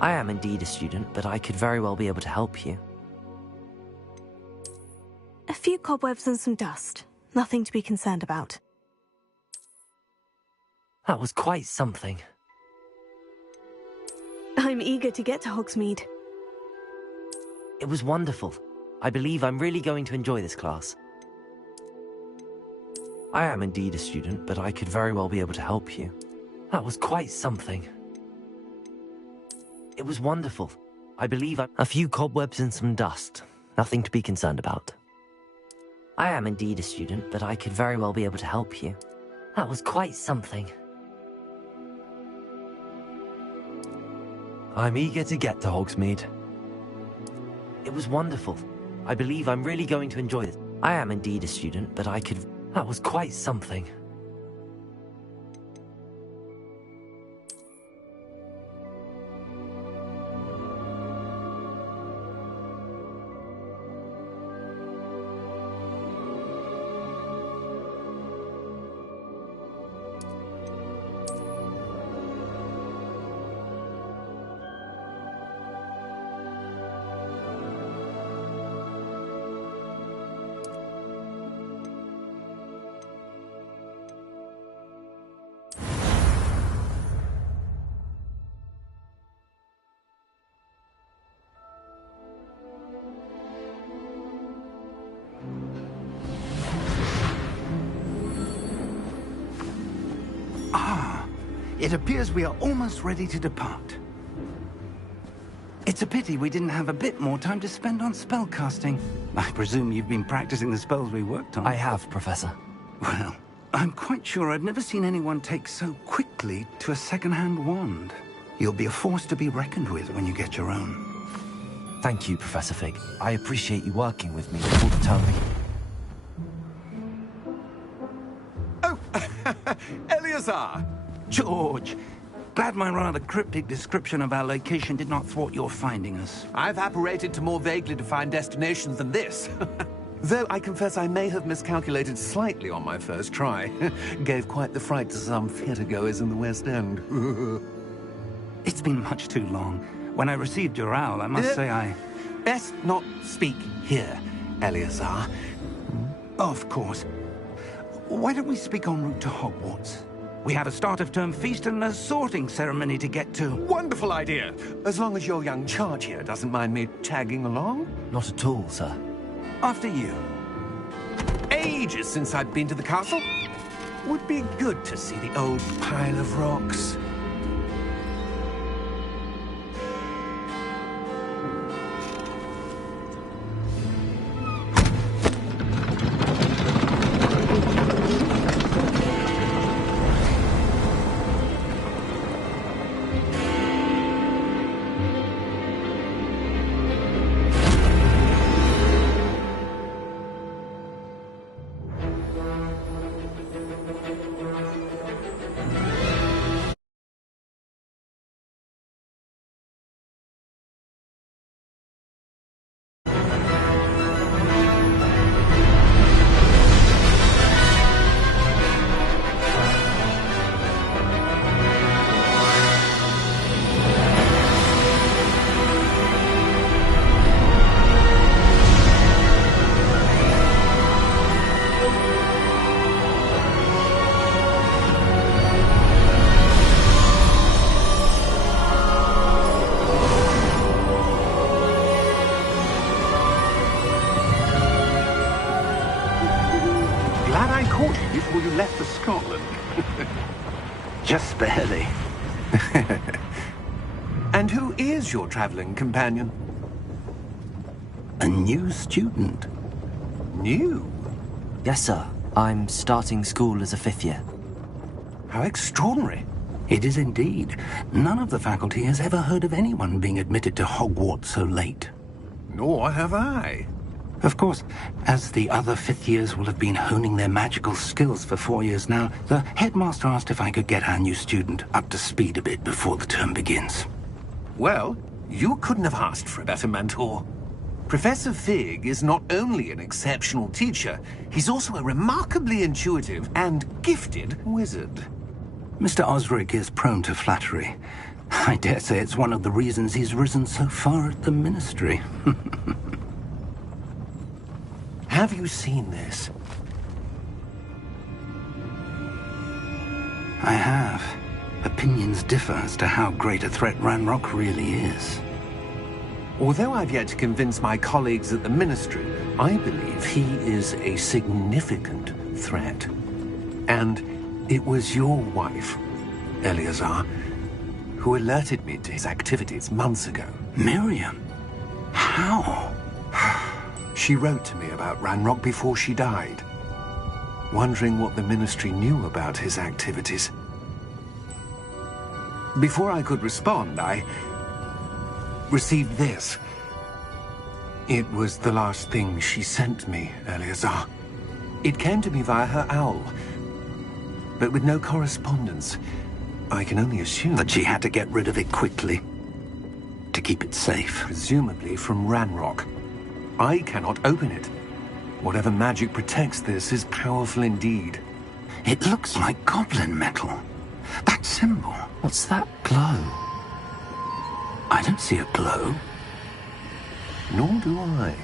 I am indeed a student, but I could very well be able to help you. A few cobwebs and some dust. Nothing to be concerned about. That was quite something. I'm eager to get to Hogsmeade. It was wonderful. I believe I'm really going to enjoy this class. I am indeed a student, but I could very well be able to help you. That was quite something. It was wonderful. I believe a few cobwebs and some dust. Nothing to be concerned about. I am indeed a student, but I could very well be able to help you. That was quite something. I'm eager to get to Hogsmeade. It was wonderful. I believe I'm really going to enjoy it. I am indeed a student, but I could... That was quite something. It appears we are almost ready to depart. It's a pity we didn't have a bit more time to spend on spellcasting. I presume you've been practicing the spells we worked on. I have, Professor. Well, I'm quite sure I've never seen anyone take so quickly to a second-hand wand. You'll be a force to be reckoned with when you get your own. Thank you, Professor Fig. I appreciate you working with me all the time. Oh, Eleazar! George, glad my rather cryptic description of our location did not thwart your finding us. I've apparated to more vaguely defined destinations than this. Though I confess I may have miscalculated slightly on my first try. Gave quite the fright to some theatre-goers in the West End. It's been much too long. When I received your owl, I must say I... Best not speak here, Eleazar. Of course. Why don't we speak en route to Hogwarts? We have a start-of-term feast and a sorting ceremony to get to. Wonderful idea! As long as your young charge here doesn't mind me tagging along. Not at all, sir. After you. Ages since I'd been to the castle. Would be good to see the old pile of rocks. Before you left for Scotland. Just barely. And who is your traveling companion? A new student. New? Yes, sir. I'm starting school as a 5th year. How extraordinary. It is indeed. None of the faculty has ever heard of anyone being admitted to Hogwarts so late. Nor have I. Of course, as the other 5th years will have been honing their magical skills for 4 years now, the headmaster asked if I could get our new student up to speed a bit before the term begins. Well, you couldn't have asked for a better mentor. Professor Fig is not only an exceptional teacher, he's also a remarkably intuitive and gifted wizard. Mr. Osric is prone to flattery, I dare say it's one of the reasons he's risen so far at the Ministry. Have you seen this? I have. Opinions differ as to how great a threat Ranrock really is. Although I've yet to convince my colleagues at the Ministry, I believe he is a significant threat. And it was your wife, Eleazar, who alerted me to his activities months ago. Miriam? How? She wrote to me about Ranrock before she died, wondering what the Ministry knew about his activities. Before I could respond, I received this. It was the last thing she sent me, Eleazar. It came to me via her owl, but with no correspondence. I can only assume that she had to get rid of it quickly, to keep it safe. Presumably from Ranrock. I cannot open it. Whatever magic protects this is powerful indeed. It looks like goblin metal. That symbol. What's that glow? I don't see a glow. Nor do I.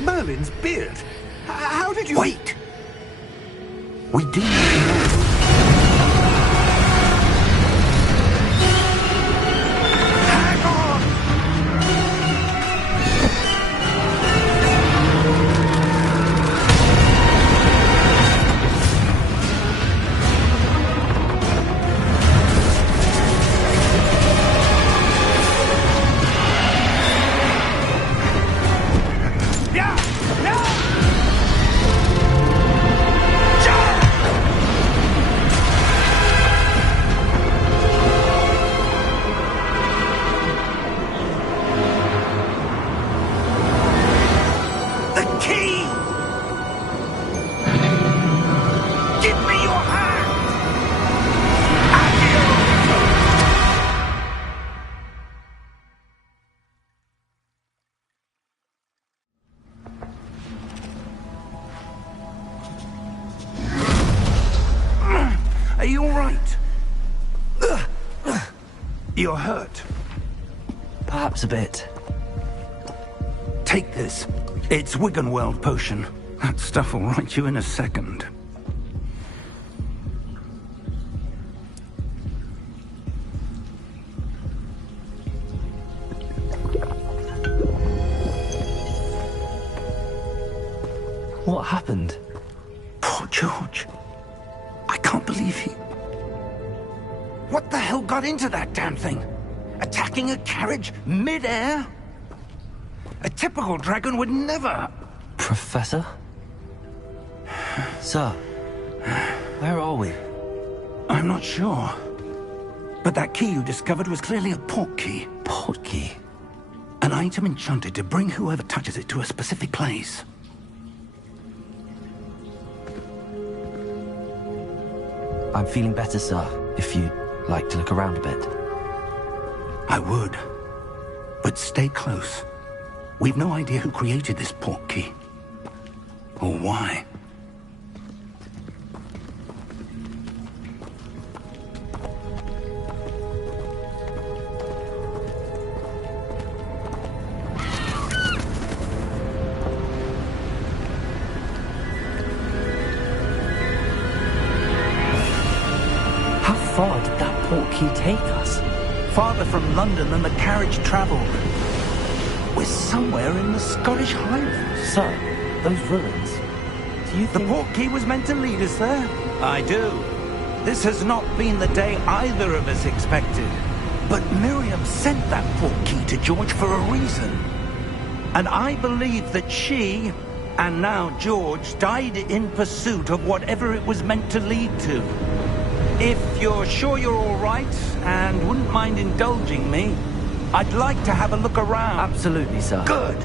Merlin's beard. How did you... Wait! We do need to know. Hang on! Are you all right? You're hurt. Perhaps a bit. Take this. It's Wiggenweld potion. That stuff will right you in a second. What happened? Poor George. I can't believe he... What the hell got into that damn thing? Attacking a carriage mid-air? A typical dragon would never... Professor? Sir, where are we? I'm not sure. But that key you discovered was clearly a port key. Port key? An item enchanted to bring whoever touches it to a specific place. I'm feeling better, sir, if you'd like to look around a bit. I would. But stay close. We've no idea who created this port key. Or why. How far did that port key take us? Farther from London than the carriage traveled. We're somewhere in the Scottish Highlands. Sir, those ruins. Do you The think... port key was meant to lead us there? I do. This has not been the day either of us expected. But Miriam sent that port key to George for a reason. And I believe that she, and now George, died in pursuit of whatever it was meant to lead to. If you're sure you're all right, and wouldn't mind indulging me, I'd like to have a look around. Absolutely, sir. Good.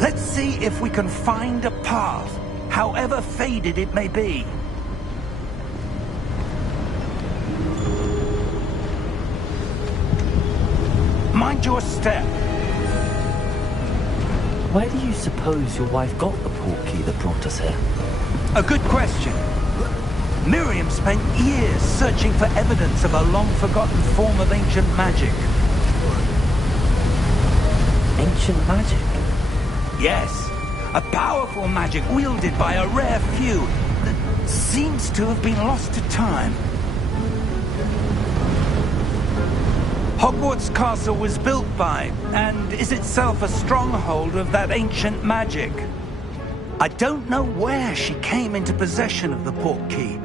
Let's see if we can find a path, however faded it may be. Mind your step. Where do you suppose your wife got the portkey that brought us here? A good question. Miriam spent years searching for evidence of a long-forgotten form of ancient magic. Ancient magic? Yes, a powerful magic wielded by a rare few that seems to have been lost to time. Hogwarts Castle was built by, and is itself a stronghold of that ancient magic. I don't know where she came into possession of the portkey,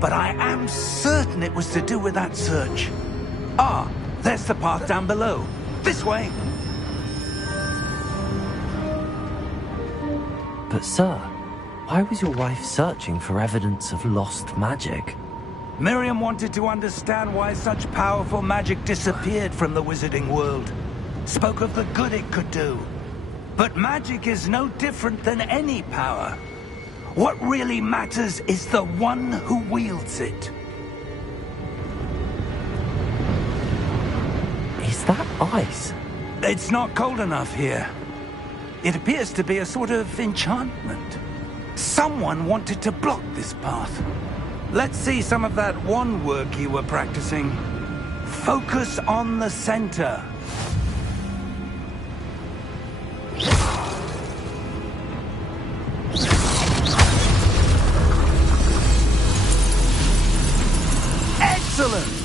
but I am certain it was to do with that search. Ah, there's the path down below. This way. But sir, why was your wife searching for evidence of lost magic? Miriam wanted to understand why such powerful magic disappeared from the wizarding world. Spoke of the good it could do. But magic is no different than any power. What really matters is the one who wields it. Is that ice? It's not cold enough here. It appears to be a sort of enchantment. Someone wanted to block this path. Let's see some of that wand work you were practicing. Focus on the center. Excellent!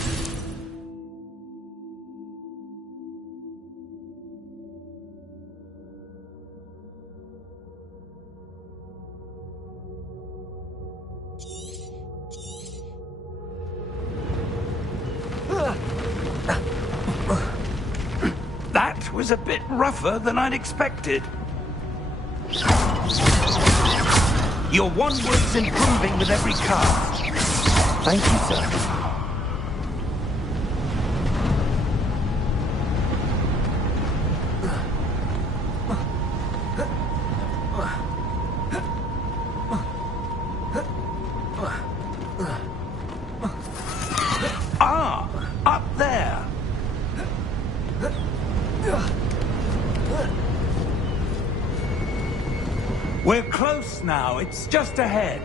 That was a bit rougher than I'd expected. Your wand work's improving with every cast. Thank you, sir. Ah, up there. We're close now. It's just ahead.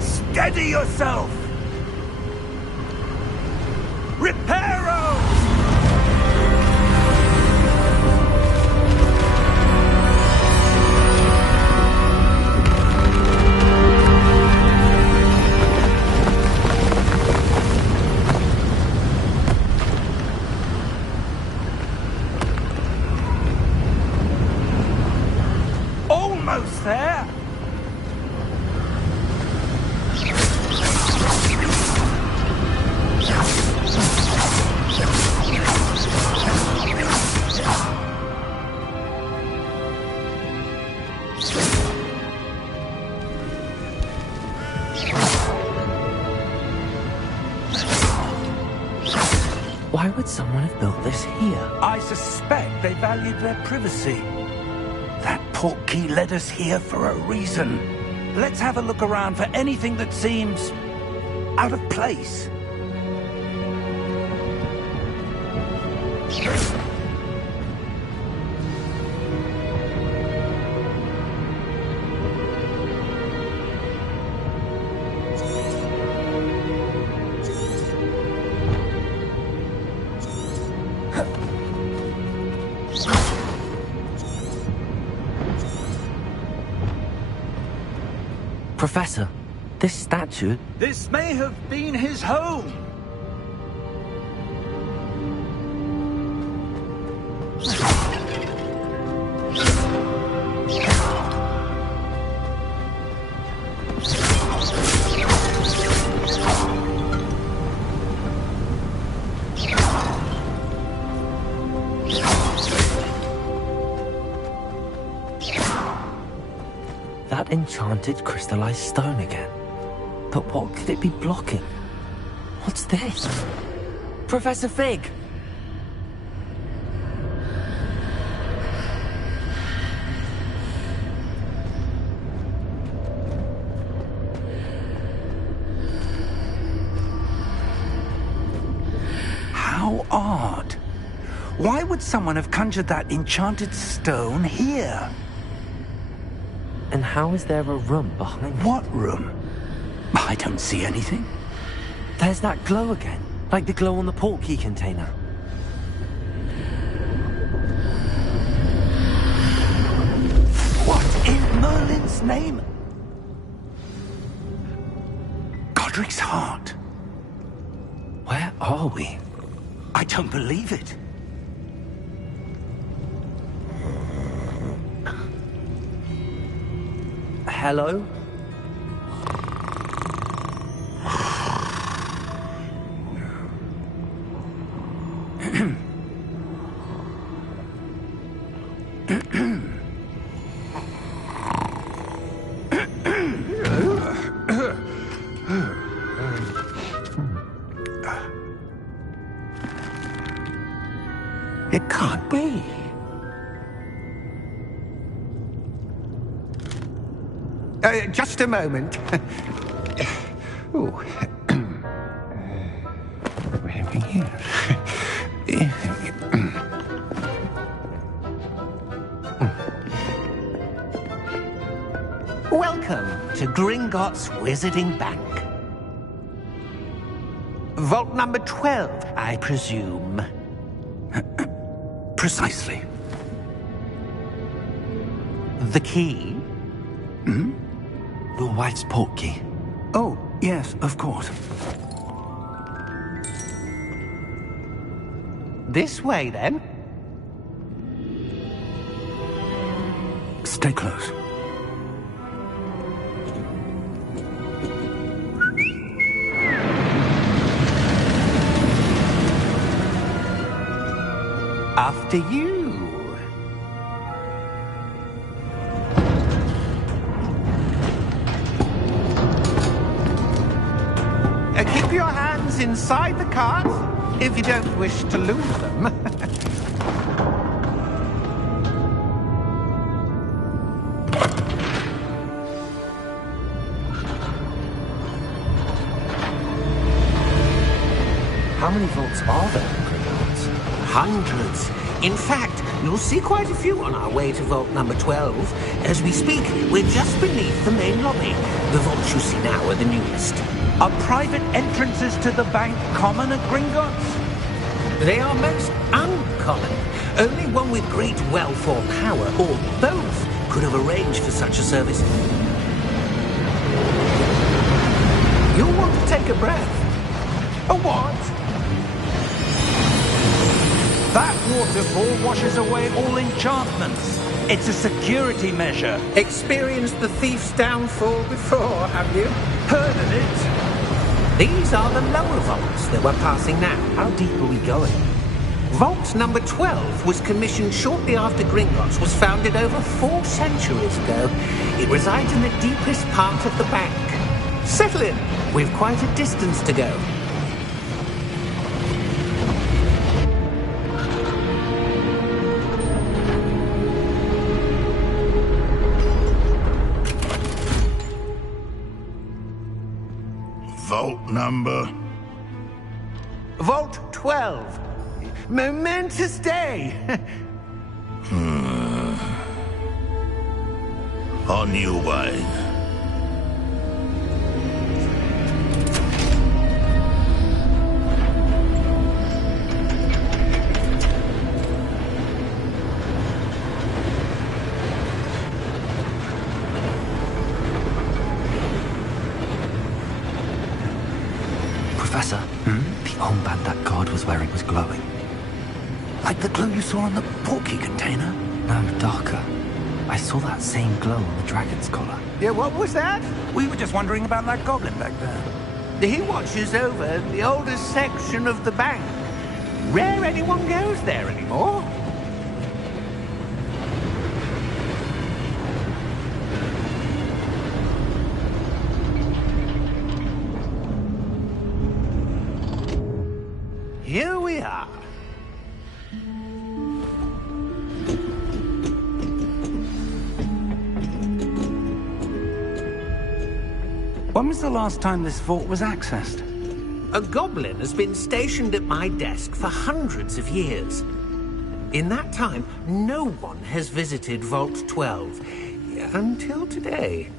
Steady yourself! Reparo! Almost there! Why would someone have built this here? I suspect they valued their privacy. That portkey led us here for a reason. Let's have a look around for anything that seems out of place. Professor, this statue... This may have been his home. That enchanted crystallized stone again. But what could it be blocking? What's this? Professor Fig! How odd. Why would someone have conjured that enchanted stone here? And how is there a room behind? What room? I don't see anything. There's that glow again, like the glow on the portkey container. What in Merlin's name? Godric's heart. Where are we? I don't believe it. Hello? It can't be. Just a moment. Oh. We're having here. Welcome to Gringotts Wizarding Bank. Vault number 12, I presume. Precisely. The key? Your wife's portkey. Oh, yes, of course. This way, then. Stay close. After you. Keep your hands inside the cart if you don't wish to lose them. How many vaults are there in Gringotts? Hundreds. In fact, you'll see quite a few on our way to vault number 12. As we speak, we're just beneath the main lobby. The vaults you see now are the newest. Are private entrances to the bank common at Gringotts? They are most uncommon. Only one with great wealth or power, or both, could have arranged for such a service. You'll want to take a breath. A what? That waterfall washes away all enchantments. It's a security measure. Experienced the thief's downfall before, have you? Heard of it? These are the lower vaults that we're passing now. How deep are we going? Vault number 12 was commissioned shortly after Gringotts was founded over 4 centuries ago. It resides in the deepest part of the bank. Settle in. We've quite a distance to go. Vault number? Vault 12. Momentous day. On your way. Professor, the armband that guard was wearing was glowing. Like the glow you saw on the portkey container? No, darker. I saw that same glow on the dragon's collar. Yeah, what was that? We were just wondering about that goblin back there. He watches over the oldest section of the bank. Rare anyone goes there anymore. When was the last time this vault was accessed? A goblin has been stationed at my desk for hundreds of years. In that time, no one has visited Vault 12. Until today.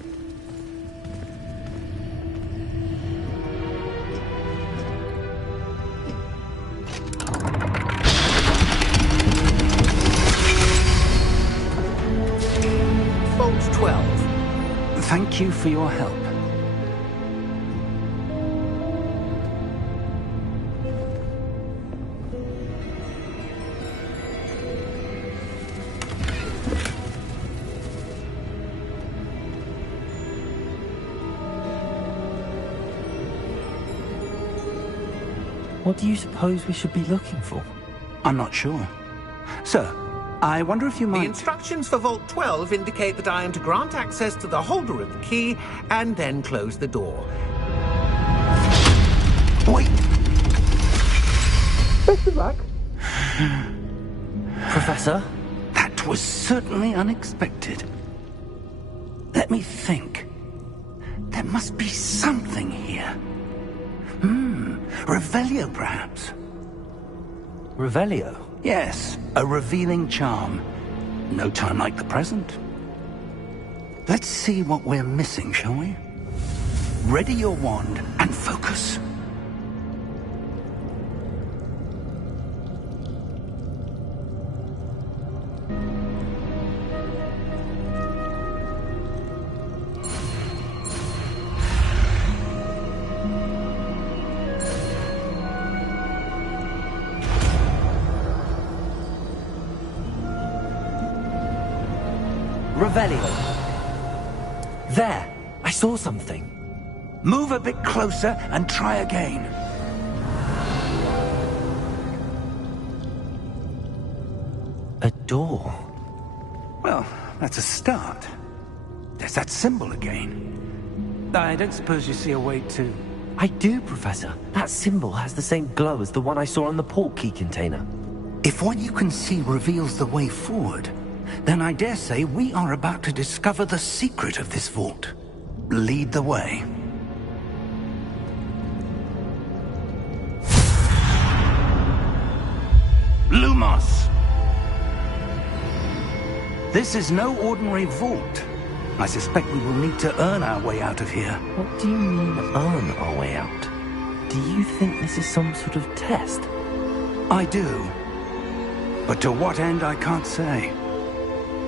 Vault 12. Thank you for your help. What do you suppose we should be looking for? I'm not sure. Sir, I wonder if you The might... instructions for Vault 12 indicate that I am to grant access to the holder of the key and then close the door. Wait! Best of luck. Professor? That was certainly unexpected. Let me think. There must be something here. Revelio, perhaps? Revelio? Yes, a revealing charm. No time like the present. Let's see what we're missing, shall we? Ready your wand and focus. Revelio. There! I saw something. Move a bit closer and try again. A door. Well, that's a start. There's that symbol again. I don't suppose you see a way to... I do, Professor. That symbol has the same glow as the one I saw on the port key container. If what you can see reveals the way forward, then I dare say we are about to discover the secret of this vault. Lead the way. Lumos! This is no ordinary vault. I suspect we will need to earn our way out of here. What do you mean, earn our way out? Do you think this is some sort of test? I do. But to what end, I can't say.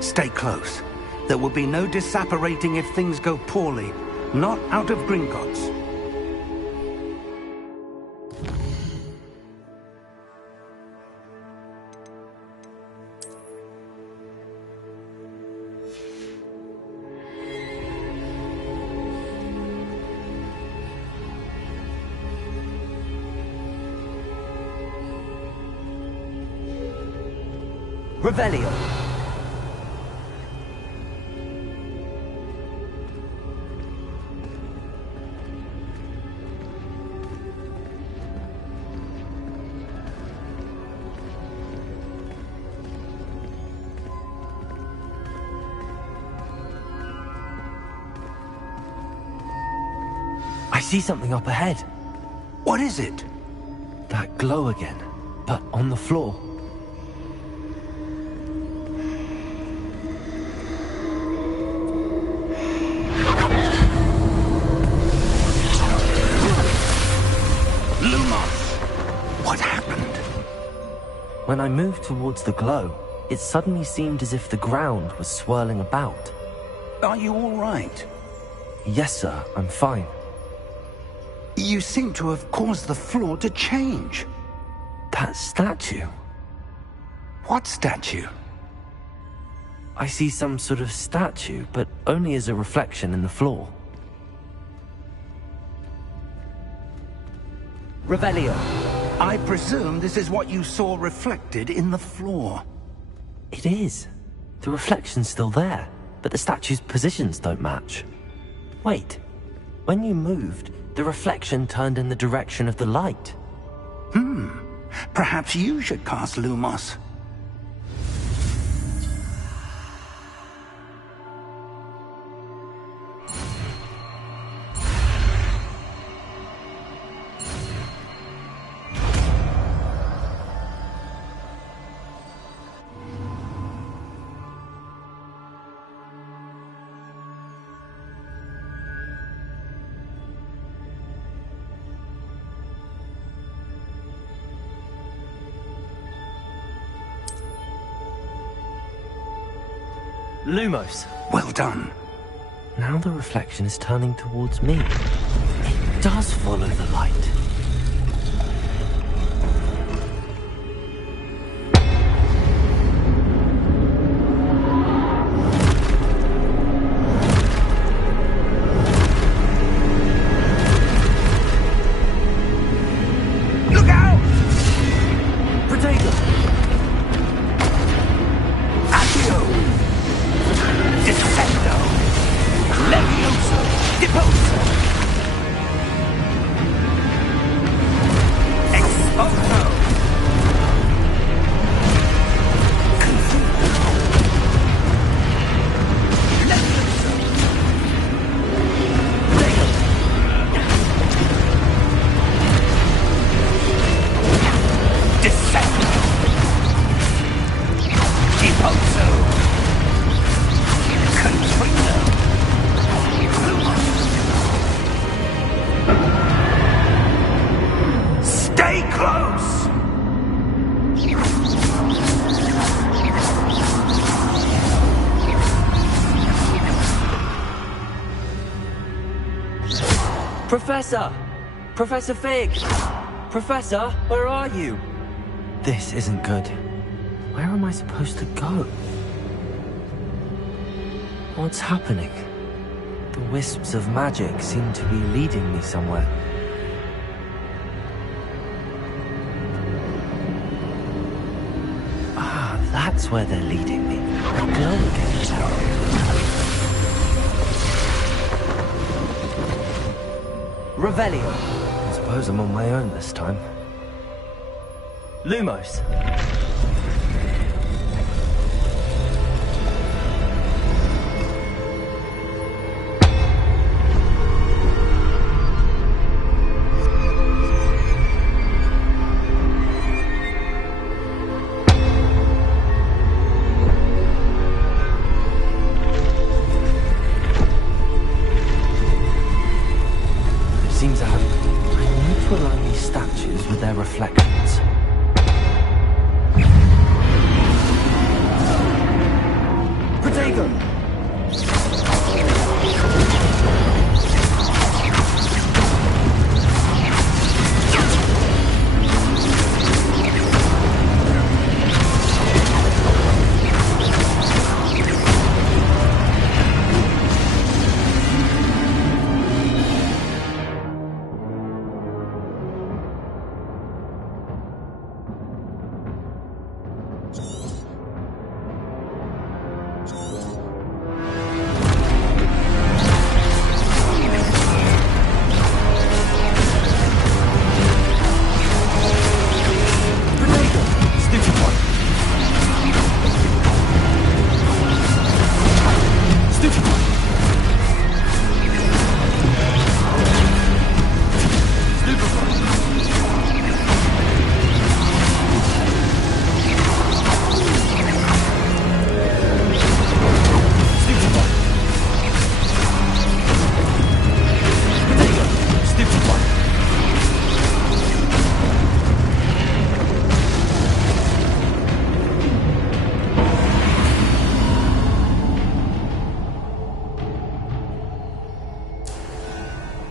Stay close. There will be no disapparating if things go poorly. Not out of Gringotts. Revelio. I see something up ahead. What is it? That glow again, but on the floor. What happened? When I moved towards the glow, it suddenly seemed as if the ground was swirling about. Are you all right? Yes, sir, I'm fine. You seem to have caused the floor to change. That statue. What statue? I see some sort of statue, but only as a reflection in the floor. Revelio. I presume this is what you saw reflected in the floor. It is. The reflection's still there, but the statue's positions don't match. Wait. When you moved, the reflection turned in the direction of the light. Perhaps you should cast Lumos. Lumos. Well done. Now the reflection is turning towards me. It does follow the light. Look out! Protego! Accio! Descendo! Levioso! Deposo! Exposo! Confuso! Levioso! Prego! Descendo! Deposo! Confuso! Stay close! Professor! Professor Fig! Professor, where are you? This isn't good. Where am I supposed to go? What's happening? The wisps of magic seem to be leading me somewhere. Ah, that's where they're leading me. The glow again. Revelio. I suppose I'm on my own this time. Lumos. Seems I need to align these statues with their reflections. Protego!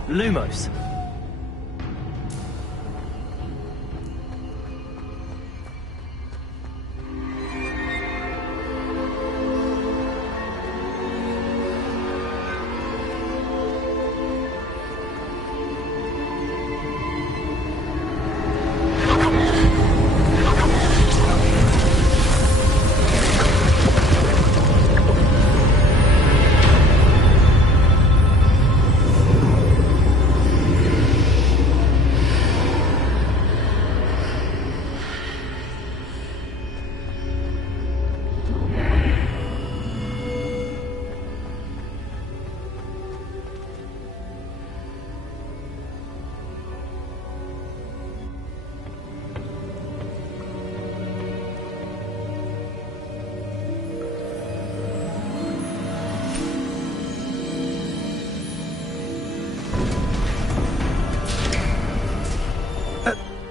Lumos.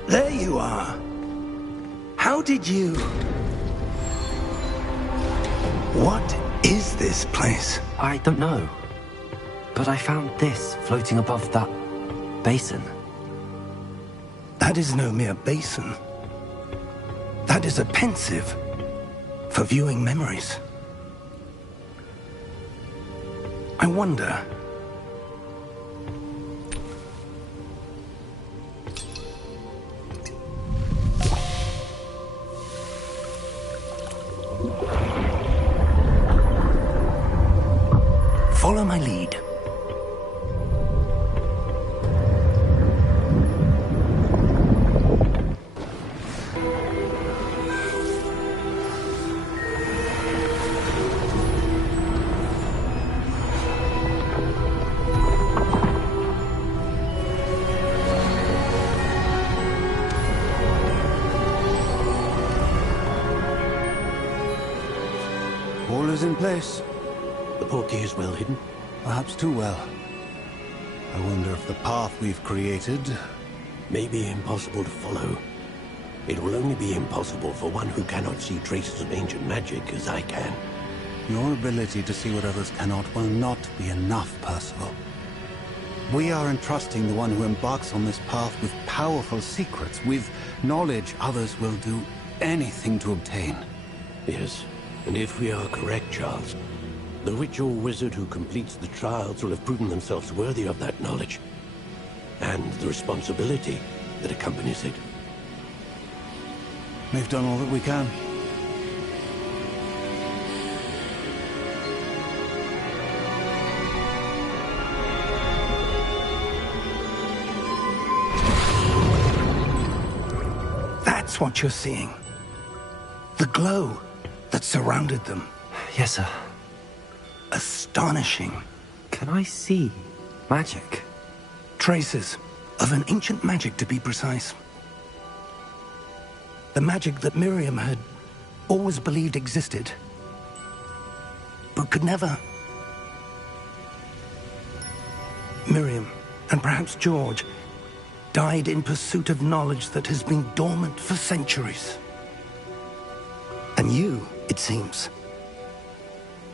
There you are. How did you... What is this place? I don't know. But I found this floating above that basin. That is no mere basin. That is a pensive for viewing memories. I wonder... Follow my lead. All is in place. The portkey is well hidden. Perhaps too well. I wonder if the path we've created... May be impossible to follow. It will only be impossible for one who cannot see traces of ancient magic as I can. Your ability to see what others cannot will not be enough, Percival. We are entrusting the one who embarks on this path with powerful secrets, with knowledge others will do anything to obtain. Yes, and if we are correct, Charles, the witch or wizard who completes the trials will have proven themselves worthy of that knowledge, and the responsibility that accompanies it. We've done all that we can. That's what you're seeing. The glow that surrounded them. Yes, sir. Astonishing. Can I see magic? Traces of an ancient magic, to be precise. The magic that Miriam had always believed existed, but could never. Miriam, and perhaps George, died in pursuit of knowledge that has been dormant for centuries. And you, it seems,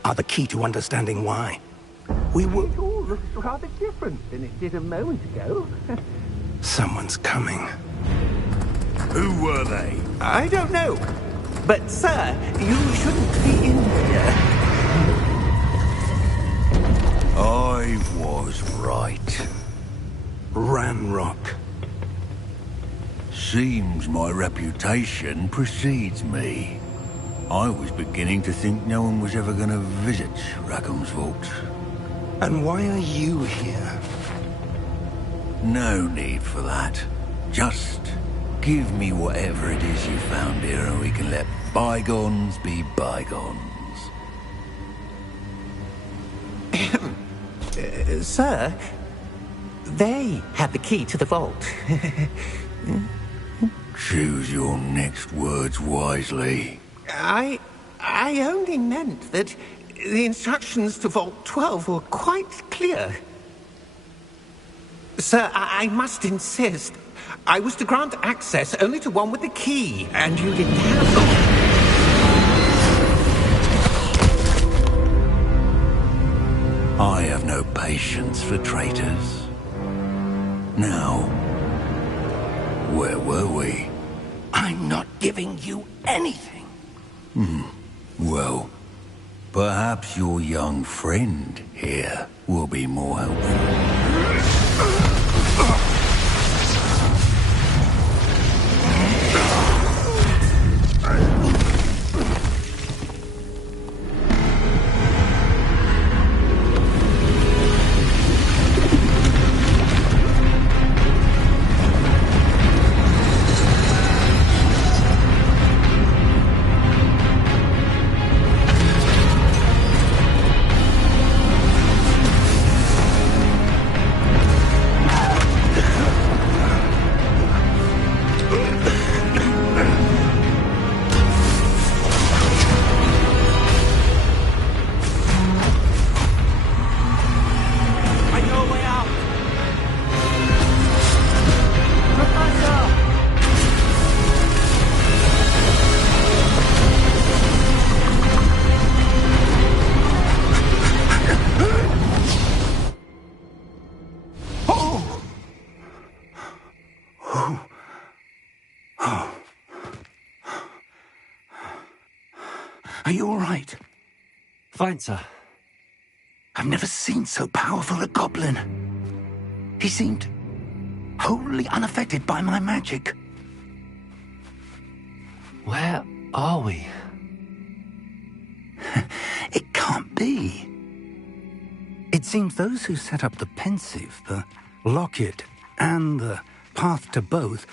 are the key to understanding why. We will... It all looks rather different than it did a moment ago. Someone's coming. Who were they? I don't know. But, sir, you shouldn't be in here. I was right. Ranrock. Seems my reputation precedes me. I was beginning to think no one was ever going to visit Rackham's vault. And why are you here? No need for that. Just give me whatever it is you found here and we can let bygones be bygones. Sir, they had the key to the vault. Choose your next words wisely. I only meant that the instructions to Vault 12 were quite clear. Sir, I must insist. I was to grant access only to one with the key, and you didn't have them. I have no patience for traitors. Now, where were we? I'm not giving you anything. Well, perhaps your young friend here will be more helpful. right. Fine, sir. I've never seen so powerful a goblin. He seemed wholly unaffected by my magic. Where are we? It can't be. It seems those who set up the pensive, the locket, and the path to both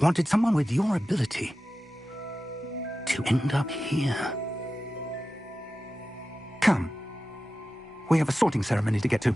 wanted someone with your ability to end up here. Come. We have a sorting ceremony to get to.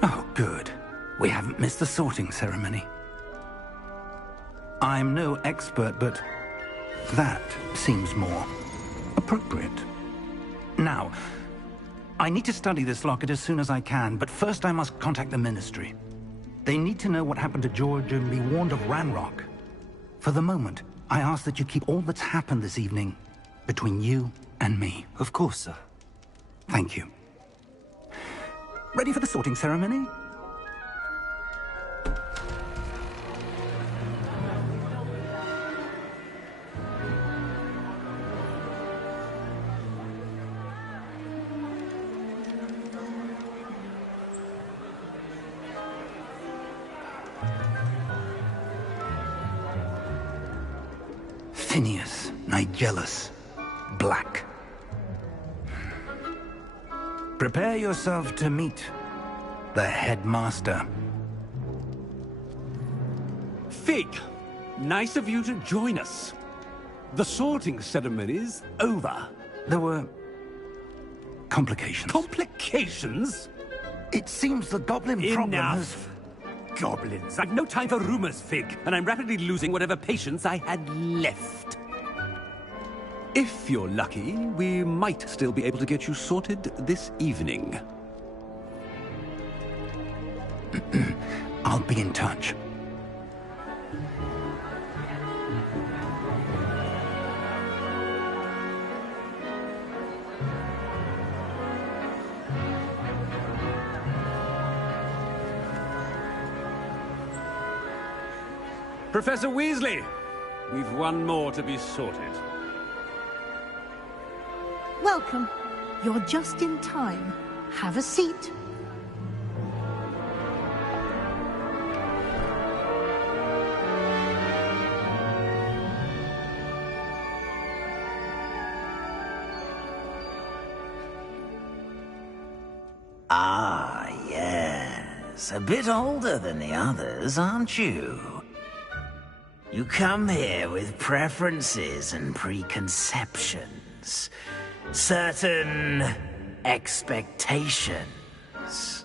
Oh, good. We haven't missed the sorting ceremony. I'm no expert, but that seems more appropriate. Now, I need to study this locket as soon as I can, but first I must contact the Ministry. They need to know what happened to George and be warned of Ranrock. For the moment, I ask that you keep all that's happened this evening between you and me. Of course, sir. Thank you. Ready for the sorting ceremony? Phineas, Nigellus, Black. Prepare yourself to meet the headmaster. Fig, nice of you to join us. The sorting ceremony's over. There were complications. Complications? It seems the goblin problem has... Enough! Goblins. I've no time for rumors, Fig, and I'm rapidly losing whatever patience I had left. If you're lucky, we might still be able to get you sorted this evening. I'll be in touch. Professor Weasley, we've one more to be sorted. Welcome. You're just in time. Have a seat. Ah, yes. yes. A bit older than the others, aren't you? You come here with preferences and preconceptions. Certain expectations.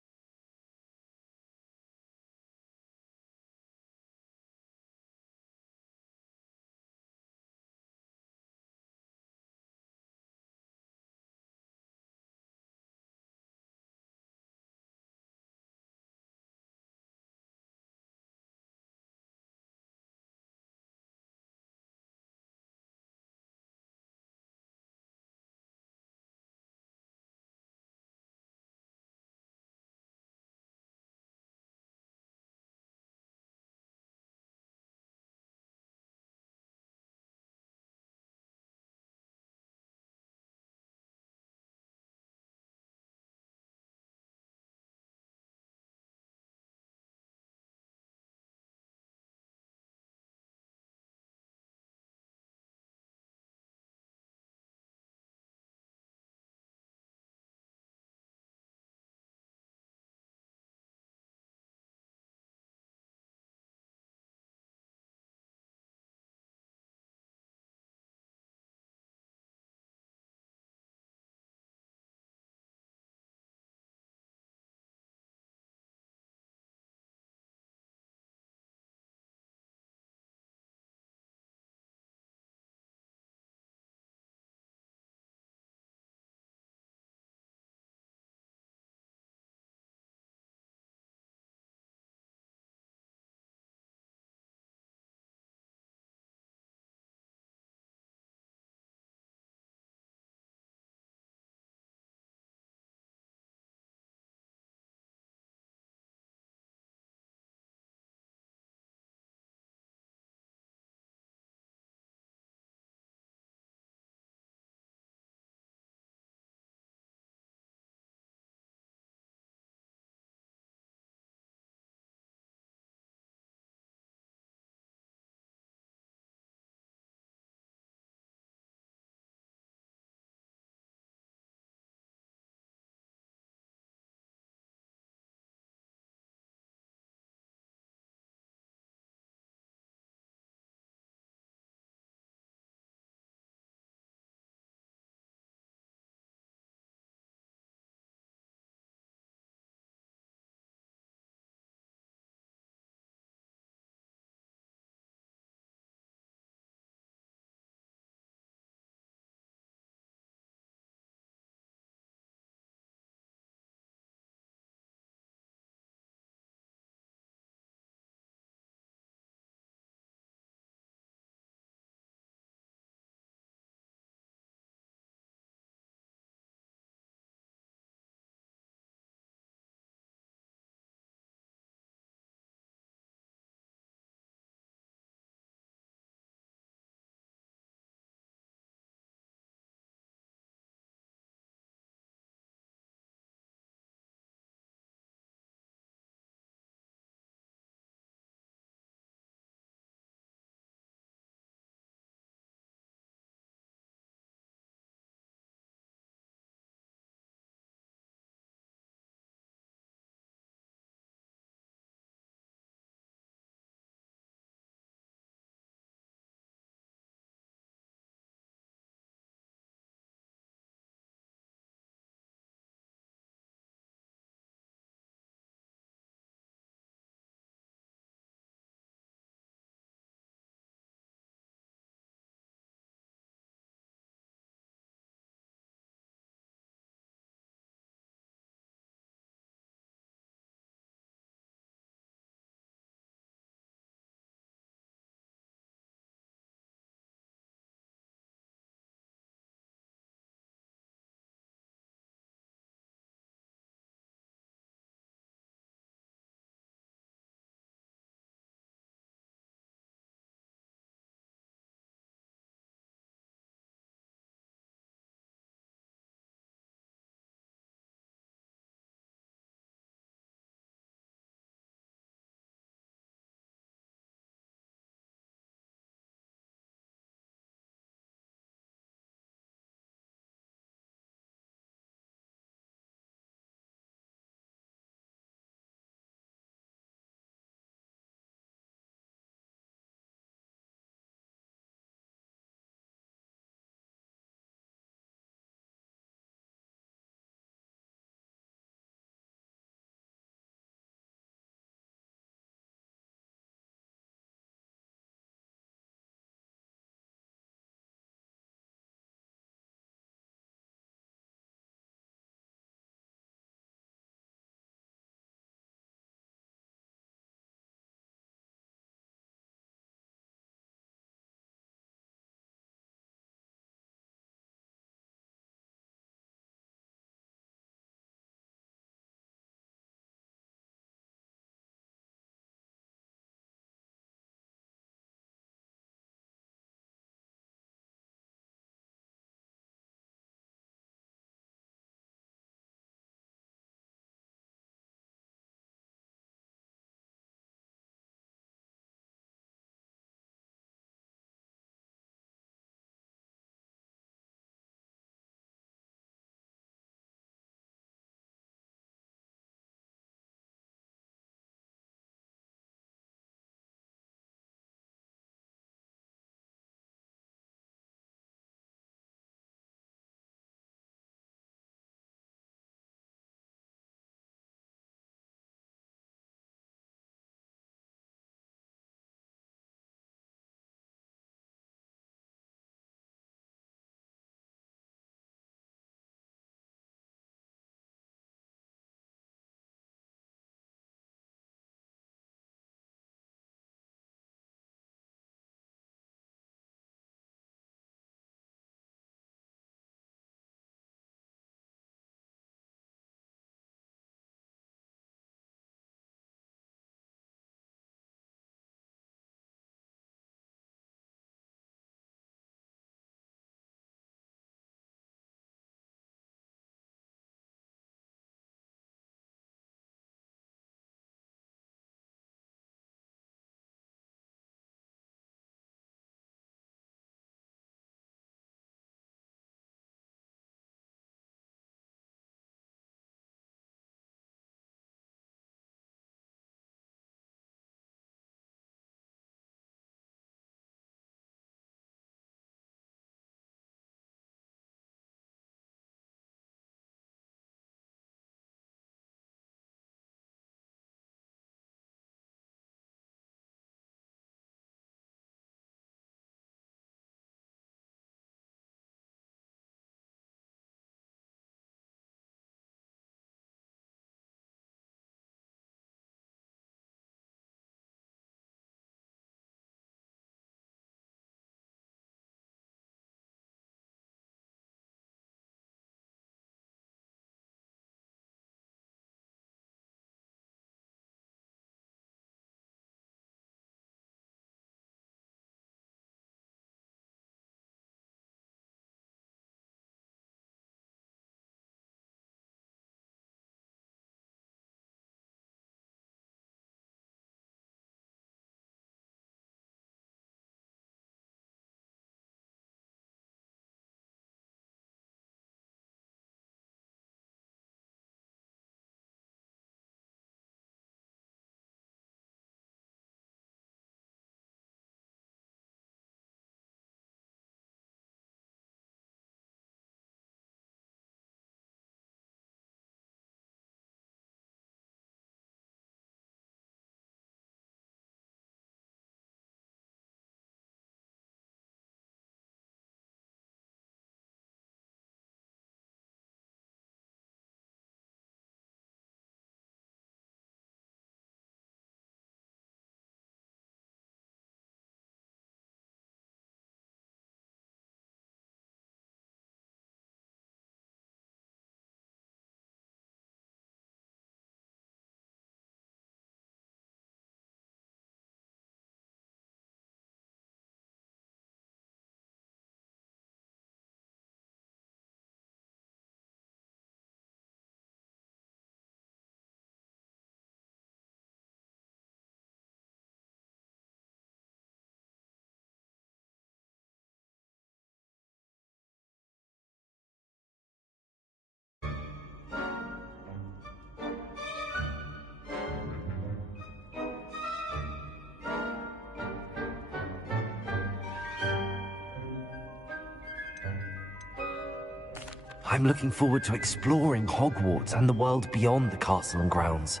I'm looking forward to exploring Hogwarts and the world beyond the castle and grounds.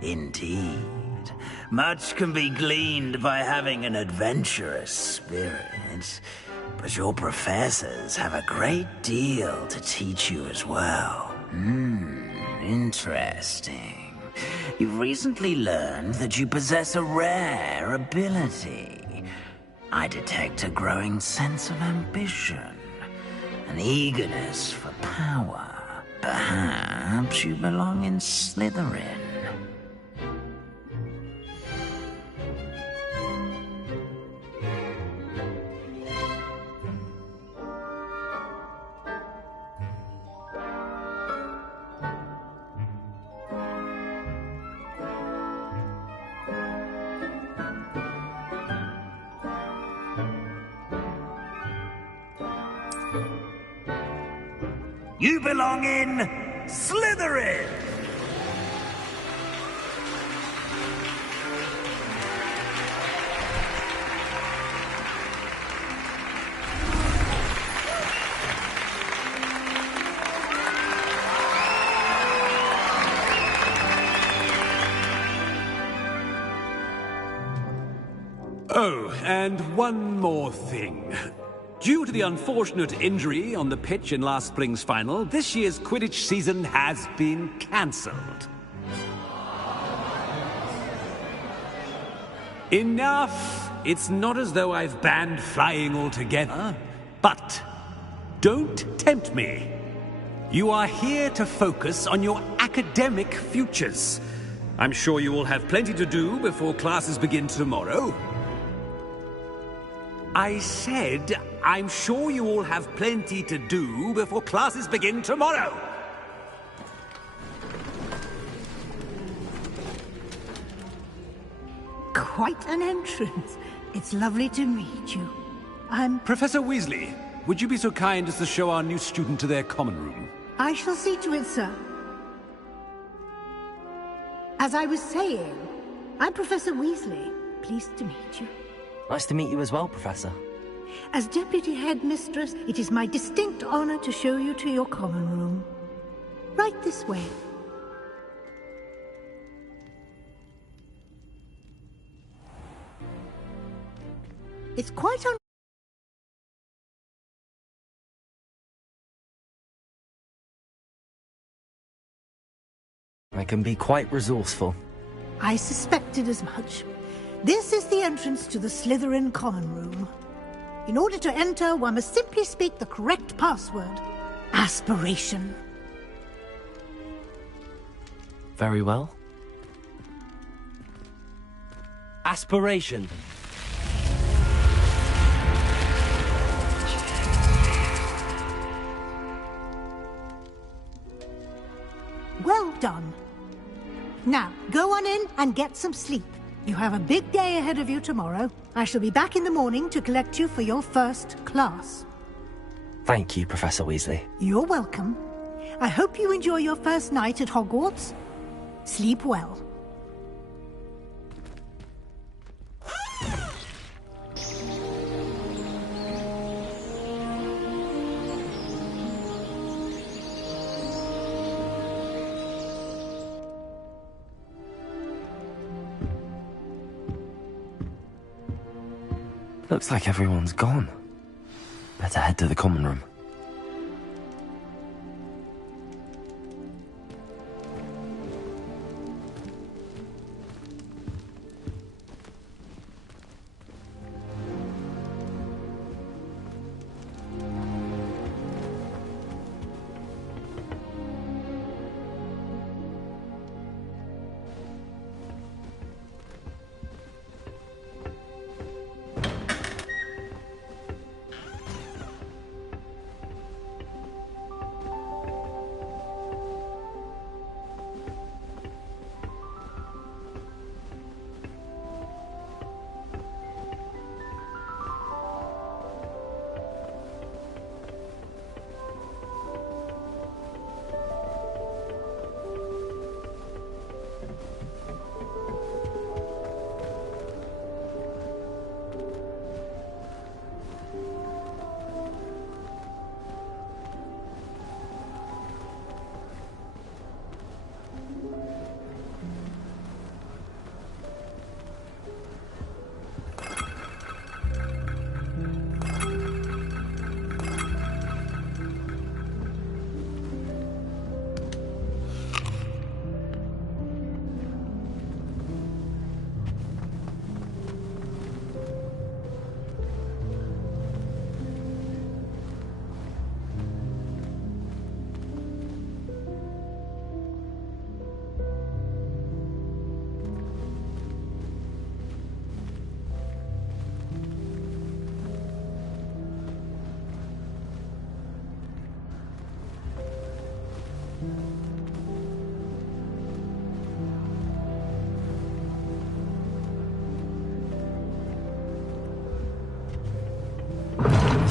Indeed. Much can be gleaned by having an adventurous spirit. But your professors have a great deal to teach you as well. Interesting. You've recently learned that you possess a rare ability. I detect a growing sense of ambition, an eagerness for power. Perhaps you belong in Slytherin. You belong in Slytherin! Oh, and one more thing. Due to the unfortunate injury on the pitch in last spring's final, this year's Quidditch season has been cancelled. Enough! It's not as though I've banned flying altogether, but don't tempt me. You are here to focus on your academic futures. I'm sure you will have plenty to do before classes begin tomorrow. I said, I'm sure you all have plenty to do before classes begin tomorrow. Quite an entrance. It's lovely to meet you. Professor Weasley, would you be so kind as to show our new student to their common room? I shall see to it, sir. As I was saying, I'm Professor Weasley. Pleased to meet you. Nice to meet you as well, Professor. As Deputy Headmistress, it is my distinct honor to show you to your common room. Right this way. It's quite I can be quite resourceful. I suspected as much. This is the entrance to the Slytherin common room. In order to enter, one must simply speak the correct password. Aspiration. Very well. Aspiration. Well done. Now, go on in and get some sleep. You have a big day ahead of you tomorrow. I shall be back in the morning to collect you for your first class. Thank you, Professor Weasley. You're welcome. I hope you enjoy your first night at Hogwarts. Sleep well. Looks like everyone's gone. Better head to the common room.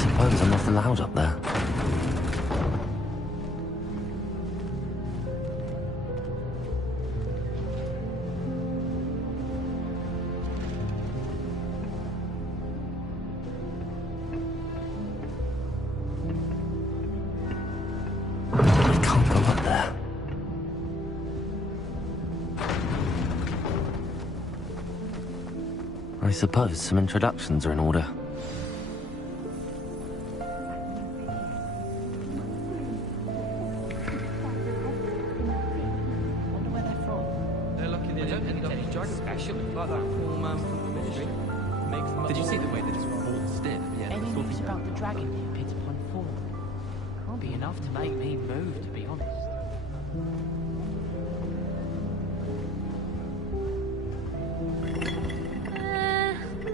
suppose I'm not allowed up there. I can't go up there. I suppose some introductions are in order. Did you see the way they just waltzed in? Yeah, any news about the dragon you pit upon fall? Can't be enough to make me move, to be honest.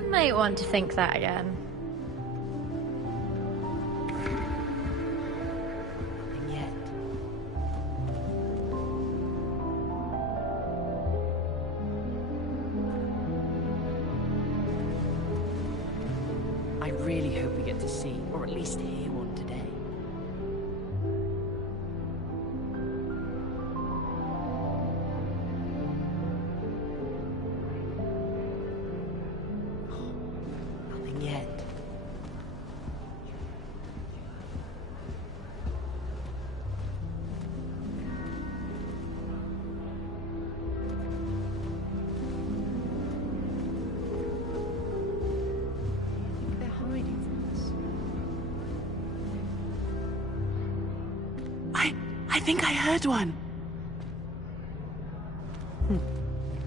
Might want to think that again. And yet. I really hope we get to see, or at least hear one today. Nothing yet. They're hiding from us. I think I heard one.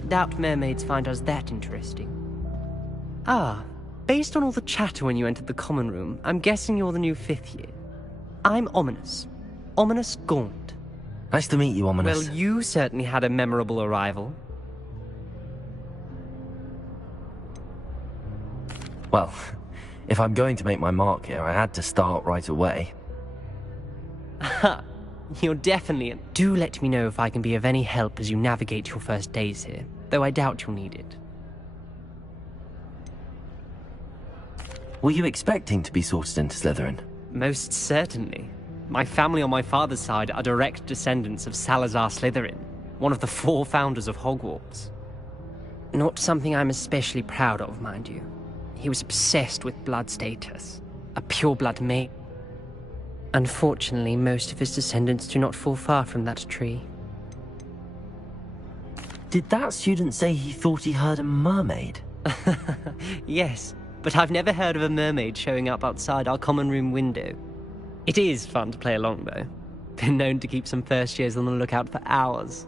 Doubt mermaids find us that interesting. Ah, based on all the chatter when you entered the common room, I'm guessing you're the new 5th year. I'm Ominous. Ominous Gaunt. Nice to meet you, Ominous. Well, you certainly had a memorable arrival. Well, if I'm going to make my mark here, I had to start right away. Ha! You're definitely... Do let me know if I can be of any help as you navigate your first days here, though I doubt you'll need it. Were you expecting to be sorted into Slytherin? Most certainly. My family on my father's side are direct descendants of Salazar Slytherin, one of the 4 founders of Hogwarts. Not something I'm especially proud of, mind you. He was obsessed with blood status, a pure-blood mate. Unfortunately, most of his descendants do not fall far from that tree. Did that student say he thought he heard a mermaid? Yes, but I've never heard of a mermaid showing up outside our common room window. It is fun to play along, though. Been known to keep some first years on the lookout for hours.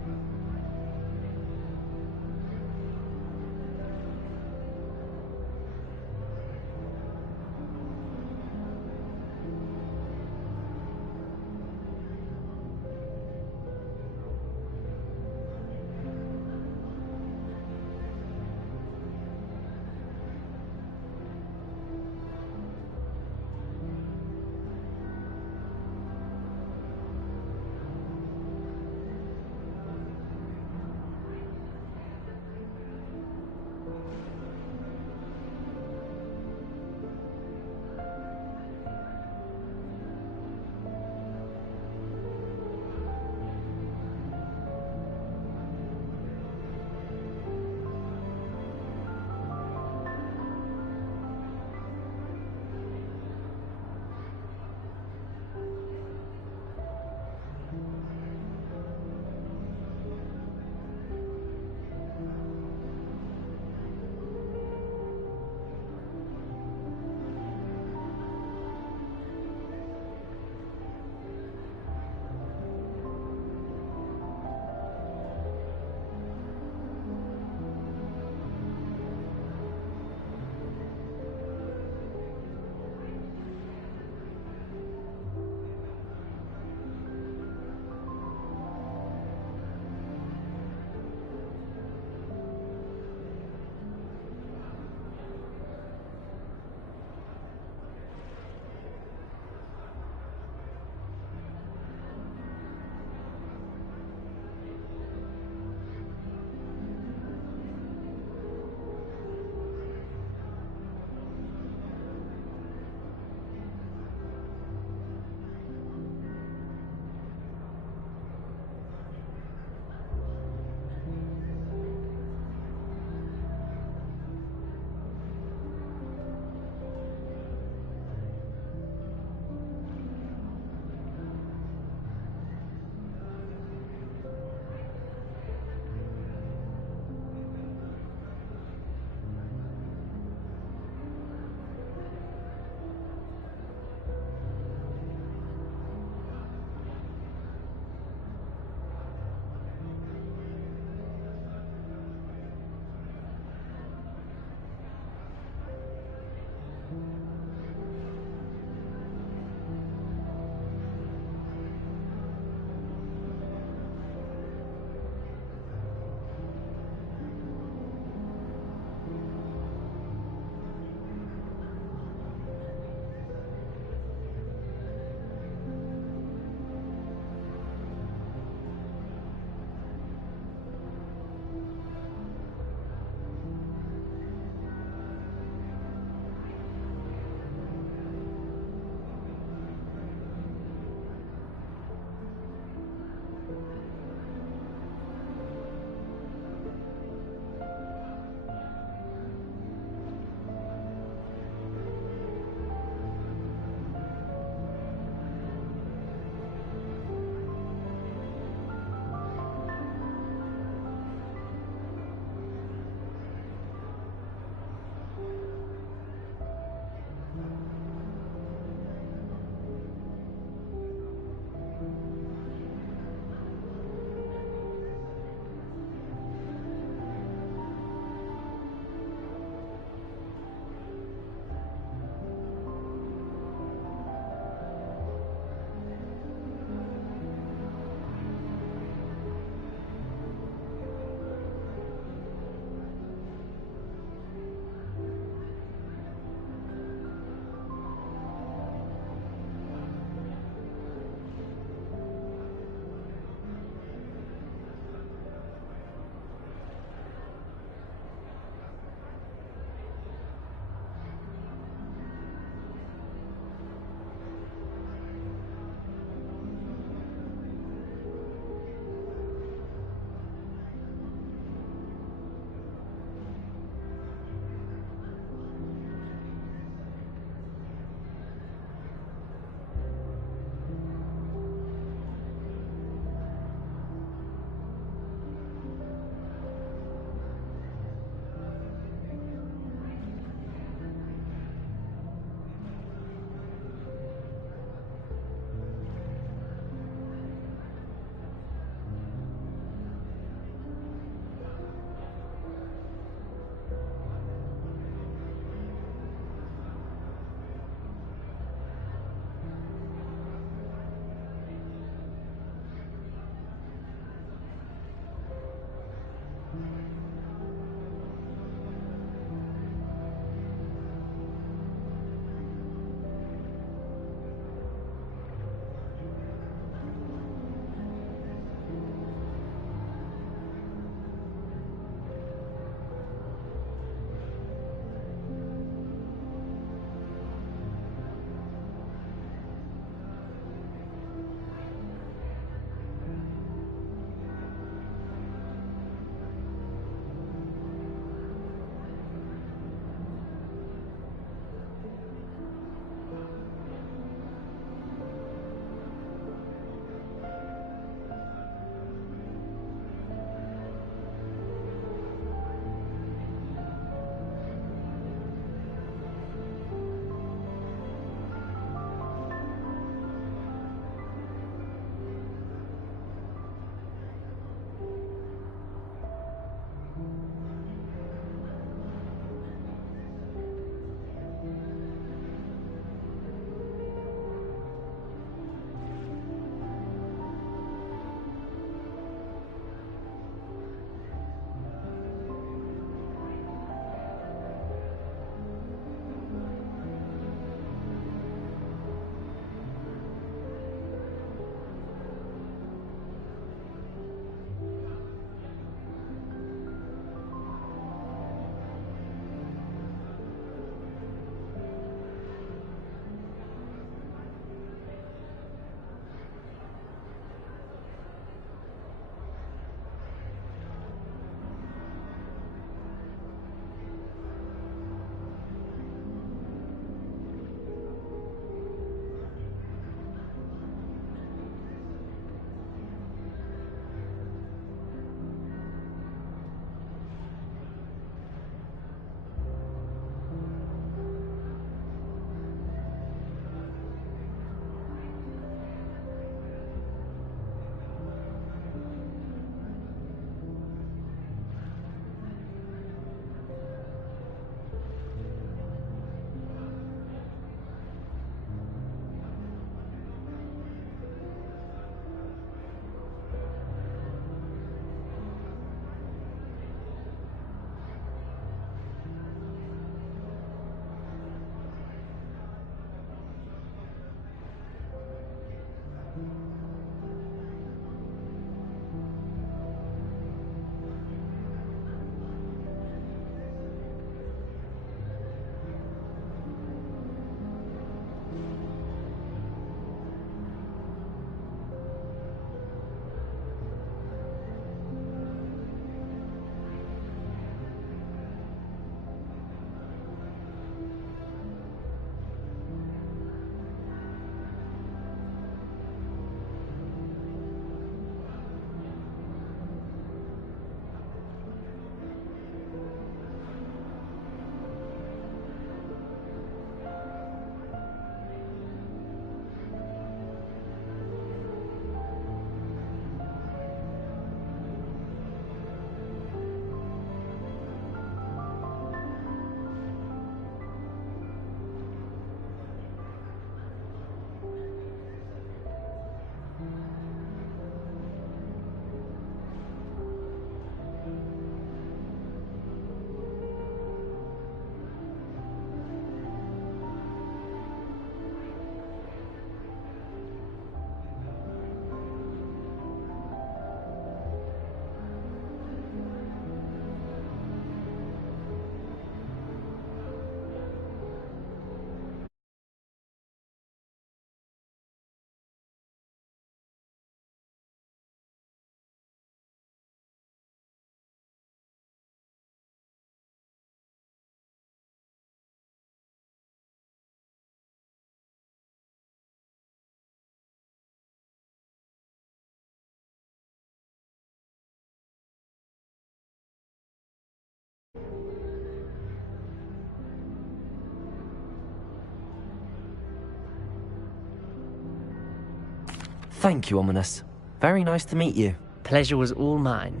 Thank you, Ominous. Very nice to meet you. Pleasure was all mine.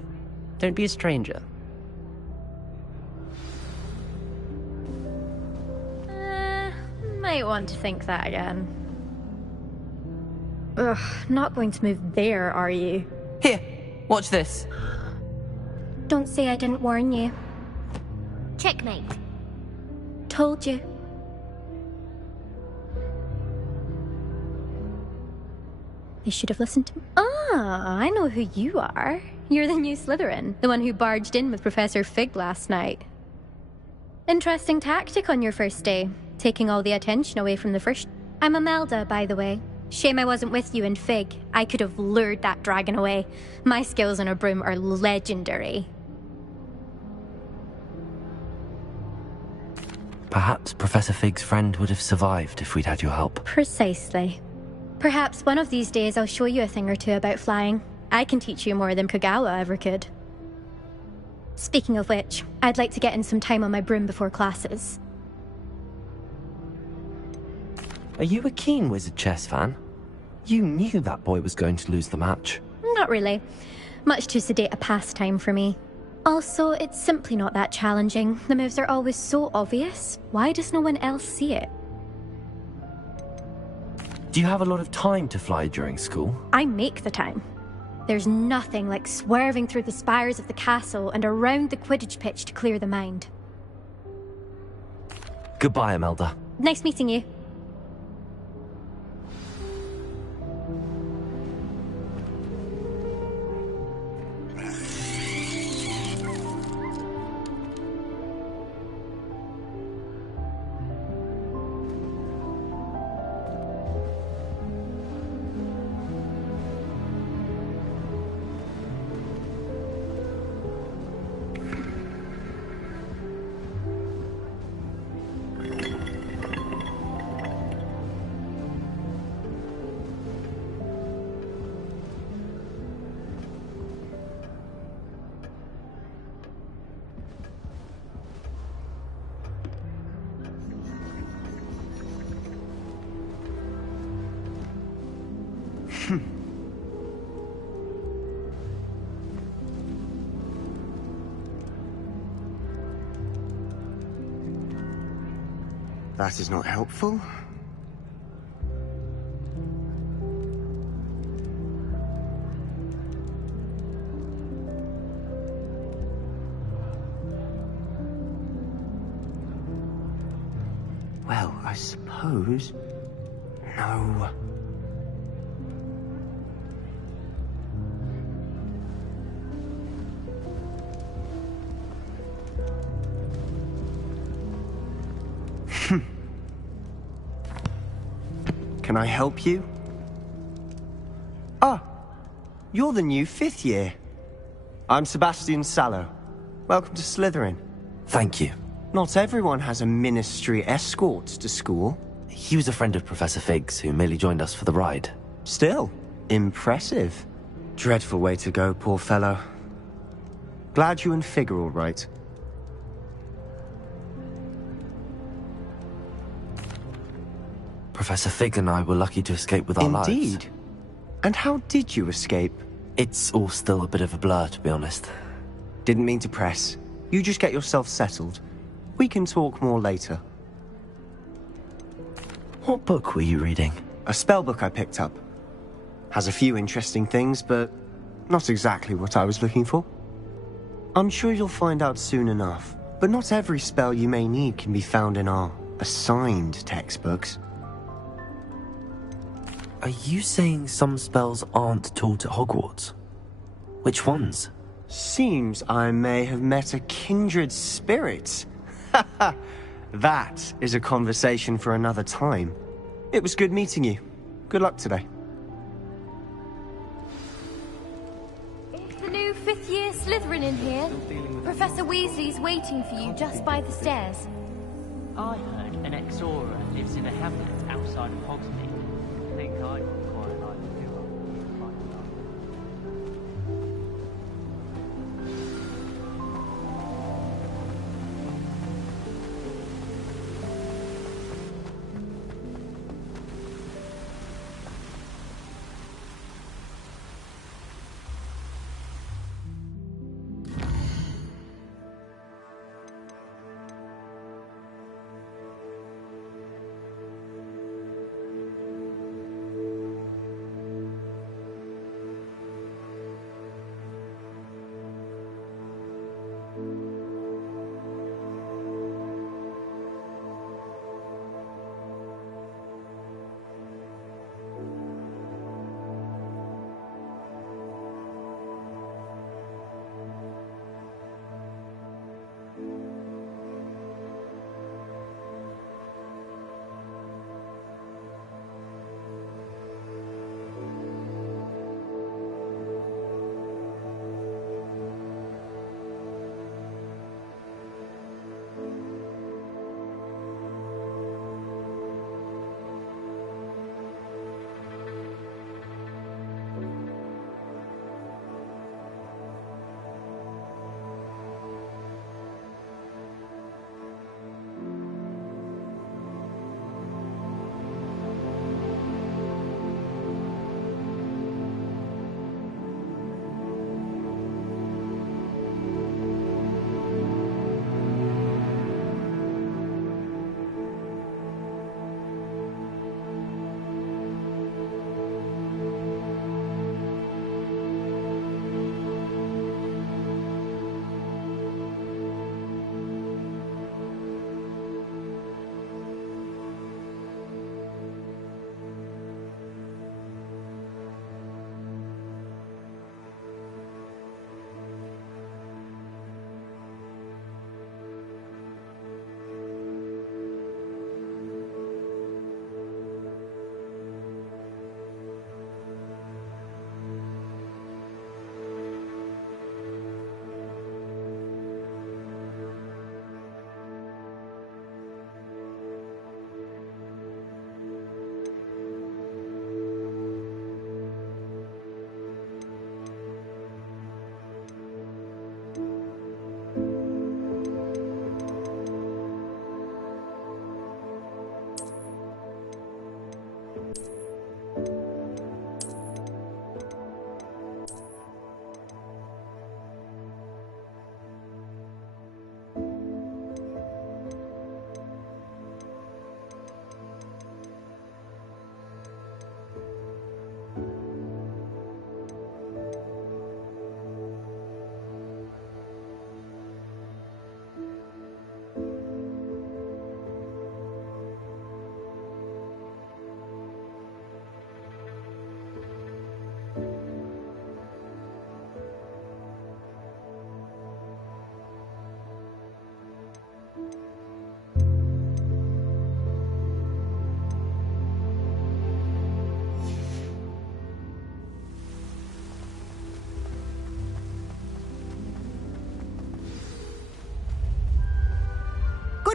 Don't be a stranger. Might want to think that again. Ugh, not going to move there, are you? Here, watch this. Don't say I didn't warn you. Checkmate. Told you. They should have listened to me. Ah, I know who you are. You're the new Slytherin, the one who barged in with Professor Fig last night. Interesting tactic on your first day, taking all the attention away from the first. I'm Imelda, by the way. Shame I wasn't with you in Fig. I could have lured that dragon away. My skills on a broom are legendary. Perhaps Professor Fig's friend would have survived if we'd had your help. Precisely. Perhaps one of these days I'll show you a thing or two about flying. I can teach you more than Kagawa ever could. Speaking of which, I'd like to get in some time on my broom before classes. Are you a keen Wizard chess fan? You knew that boy was going to lose the match. Not really. Much too sedate a pastime for me. Also, it's simply not that challenging. The moves are always so obvious. Why does no one else see it? Do you have a lot of time to fly during school? I make the time. There's nothing like swerving through the spires of the castle and around the Quidditch pitch to clear the mind. Goodbye, Imelda. Nice meeting you. That is not helpful. Well, I suppose... No. Can I help you? Ah, you're the new 5th year. I'm Sebastian Sallow. Welcome to Slytherin. Thank you. Not everyone has a ministry escort to school. He was a friend of Professor Fig's who merely joined us for the ride. Still, impressive. Dreadful way to go, poor fellow. Glad you and Fig are all right. Professor Fig and I were lucky to escape with our lives. Indeed. And how did you escape? It's all still a bit of a blur, to be honest. Didn't mean to press. You just get yourself settled. We can talk more later. What book were you reading? A spell book I picked up. Has a few interesting things, but not exactly what I was looking for. I'm sure you'll find out soon enough. But not every spell you may need can be found in our assigned textbooks. Are you saying some spells aren't taught at Hogwarts? Which ones? Seems I may have met a kindred spirit. That is a conversation for another time. It was good meeting you. Good luck today. It's the new 5th year Slytherin in here. Professor Weasley's waiting for you just by the stairs. I heard an ex-Aura lives in a hamlet outside of Hogsmeade. I think I would quite like to do it.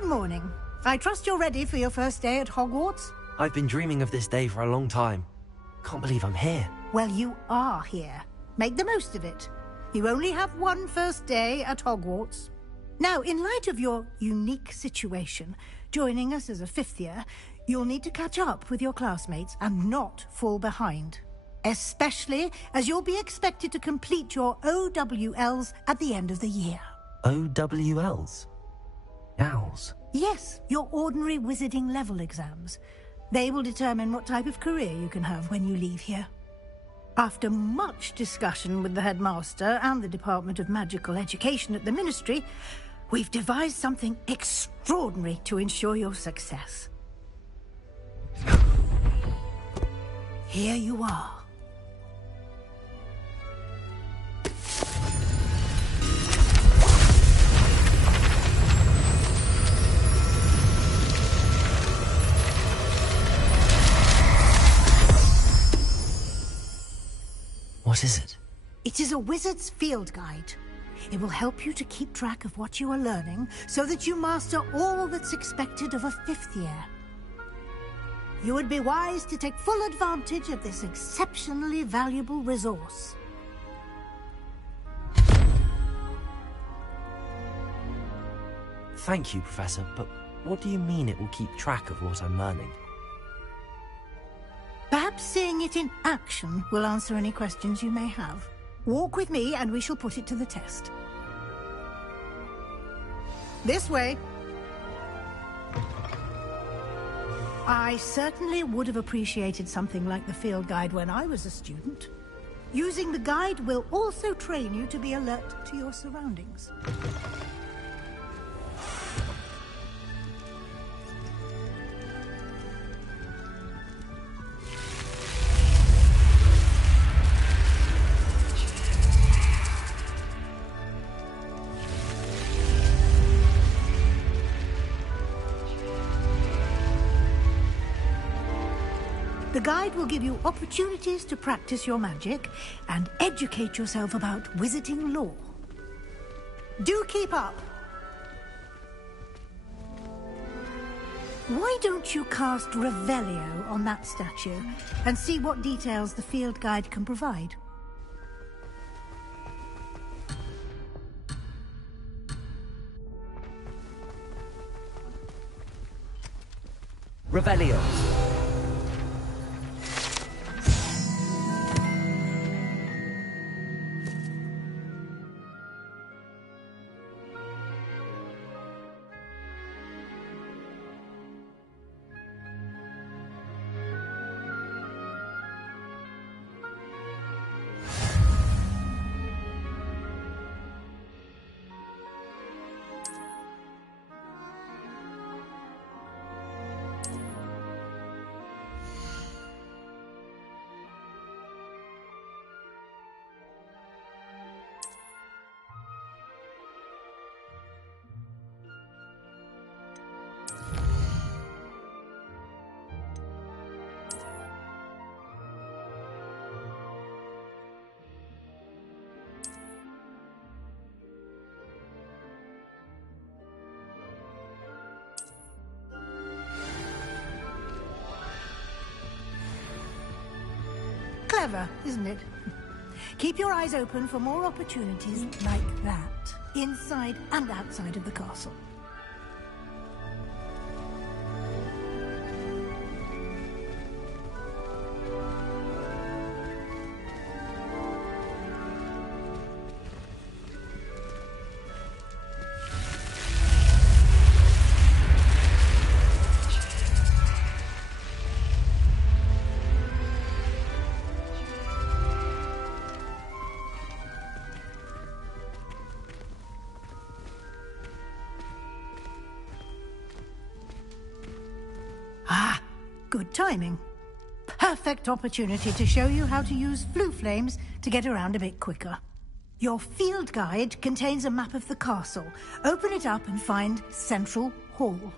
Good morning. I trust you're ready for your first day at Hogwarts? I've been dreaming of this day for a long time. Can't believe I'm here. Well, you are here. Make the most of it. You only have one first day at Hogwarts. Now, in light of your unique situation, joining us as a fifth year, you'll need to catch up with your classmates and not fall behind. Especially as you'll be expected to complete your OWLs at the end of the year. OWLs? Owls? Yes, your ordinary wizarding level exams. They will determine what type of career you can have when you leave here. After much discussion with the headmaster and the Department of Magical Education at the Ministry, we've devised something extraordinary to ensure your success. Here you are. What is it? It is a wizard's field guide. It will help you to keep track of what you are learning so that you master all that's expected of a fifth year. You would be wise to take full advantage of this exceptionally valuable resource. Thank you, Professor, but what do you mean it will keep track of what I'm learning? Perhaps seeing it in action will answer any questions you may have. Walk with me and we shall put it to the test. This way. I certainly would have appreciated something like the field guide when I was a student. Using the guide will also train you to be alert to your surroundings. The guide will give you opportunities to practice your magic and educate yourself about wizarding lore. Do keep up! Why don't you cast Revelio on that statue and see what details the field guide can provide? Revelio! Clever, isn't it? Keep your eyes open for more opportunities like that, inside and outside of the castle. Ah, good timing. Perfect opportunity to show you how to use flue flames to get around a bit quicker. Your field guide contains a map of the castle. Open it up and find Central Hall.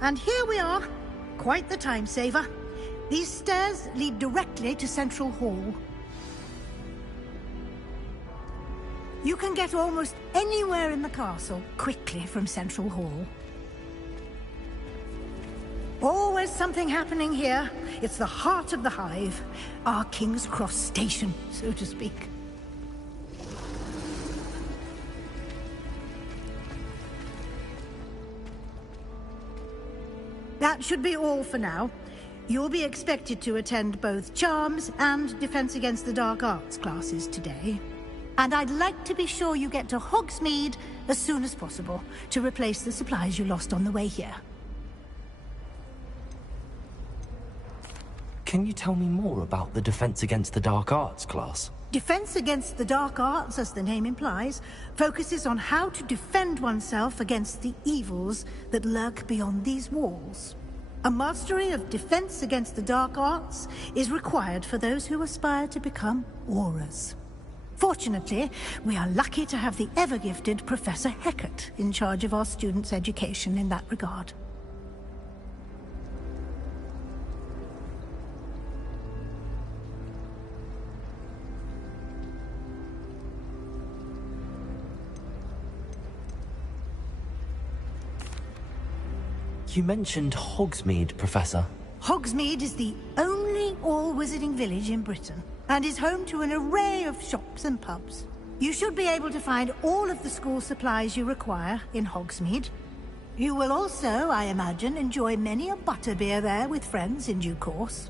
And here we are. Quite the time saver. These stairs lead directly to Central Hall. You can get almost anywhere in the castle quickly from Central Hall. Always something happening here. It's the heart of the Hive. Our King's Cross station, so to speak. That should be all for now. You'll be expected to attend both Charms and Defense Against the Dark Arts classes today. And I'd like to be sure you get to Hogsmeade as soon as possible to replace the supplies you lost on the way here. Can you tell me more about the Defense Against the Dark Arts class? Defense Against the Dark Arts, as the name implies, focuses on how to defend oneself against the evils that lurk beyond these walls. A mastery of Defense Against the Dark Arts is required for those who aspire to become Aurors. Fortunately, we are lucky to have the ever-gifted Professor Hecat in charge of our students' education in that regard. You mentioned Hogsmeade, Professor. Hogsmeade is the only all-wizarding village in Britain, and is home to an array of shops and pubs. You should be able to find all of the school supplies you require in Hogsmeade. You will also, I imagine, enjoy many a butterbeer there with friends in due course.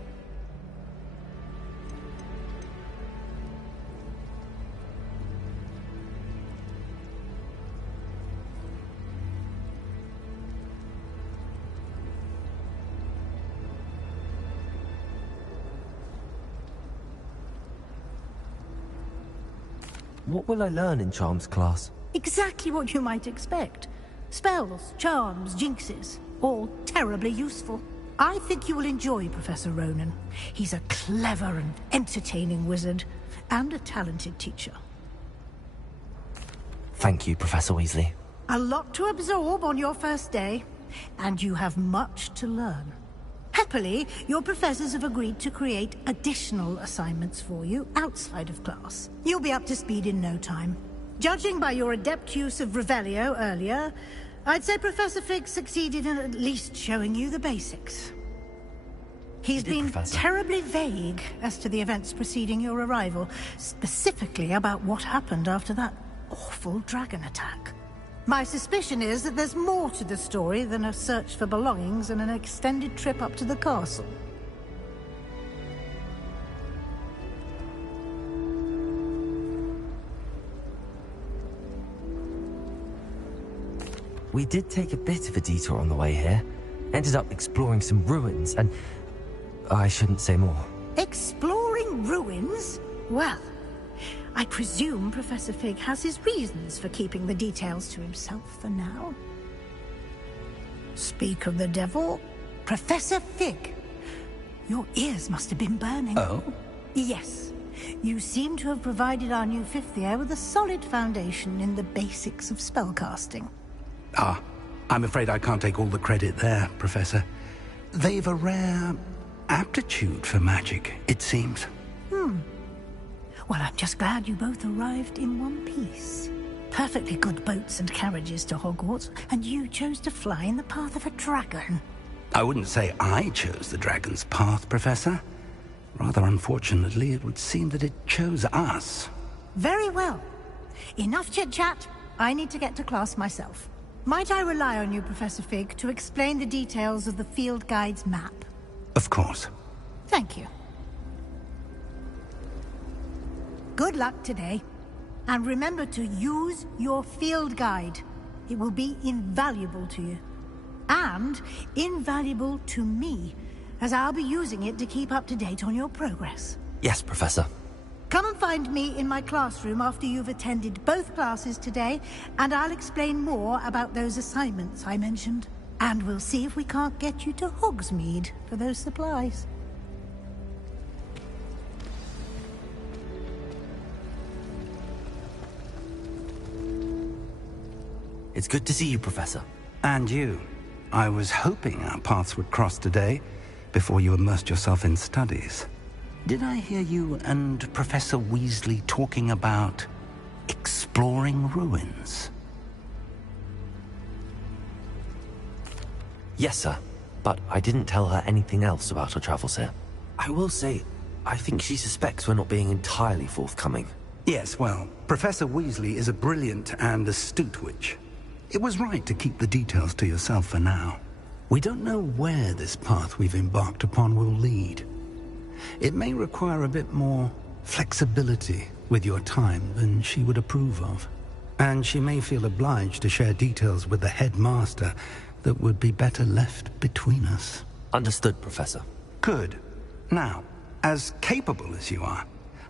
What will I learn in Charms class? Exactly what you might expect. Spells, charms, jinxes, all terribly useful. I think you will enjoy Professor Ronan. He's a clever and entertaining wizard, and a talented teacher. Thank you, Professor Weasley. A lot to absorb on your first day, and you have much to learn. Happily, your professors have agreed to create additional assignments for you outside of class. You'll be up to speed in no time. Judging by your adept use of Revelio earlier, I'd say Professor Fig succeeded in at least showing you the basics. He's been terribly vague as to the events preceding your arrival, specifically about what happened after that awful dragon attack. My suspicion is that there's more to the story than a search for belongings and an extended trip up to the castle. We did take a bit of a detour on the way here. Ended up exploring some ruins, and I shouldn't say more. Exploring ruins? Well, I presume Professor Fig has his reasons for keeping the details to himself for now. Speak of the devil, Professor Fig. Your ears must have been burning. Oh? Yes. You seem to have provided our new fifth year with a solid foundation in the basics of spellcasting. Ah, I'm afraid I can't take all the credit there, Professor. They've a rare aptitude for magic, it seems. Well, I'm just glad you both arrived in one piece. Perfectly good boats and carriages to Hogwarts, and you chose to fly in the path of a dragon. I wouldn't say I chose the dragon's path, Professor. Rather unfortunately, it would seem that it chose us. Very well. Enough chit-chat. I need to get to class myself. Might I rely on you, Professor Fig, to explain the details of the field guide's map? Of course. Thank you. Good luck today. And remember to use your field guide. It will be invaluable to you. And invaluable to me, as I'll be using it to keep up to date on your progress. Yes, Professor. Come and find me in my classroom after you've attended both classes today, and I'll explain more about those assignments I mentioned. And we'll see if we can't get you to Hogsmeade for those supplies. It's good to see you, Professor. And you. I was hoping our paths would cross today, before you immersed yourself in studies. Did I hear you and Professor Weasley talking about exploring ruins? Yes, sir. But I didn't tell her anything else about our travels here. I will say, I think she suspects we're not being entirely forthcoming. Yes, well, Professor Weasley is a brilliant and astute witch. It was right to keep the details to yourself for now. We don't know where this path we've embarked upon will lead. It may require a bit more flexibility with your time than she would approve of. And she may feel obliged to share details with the headmaster that would be better left between us. Understood, Professor. Good. Now, as capable as you are,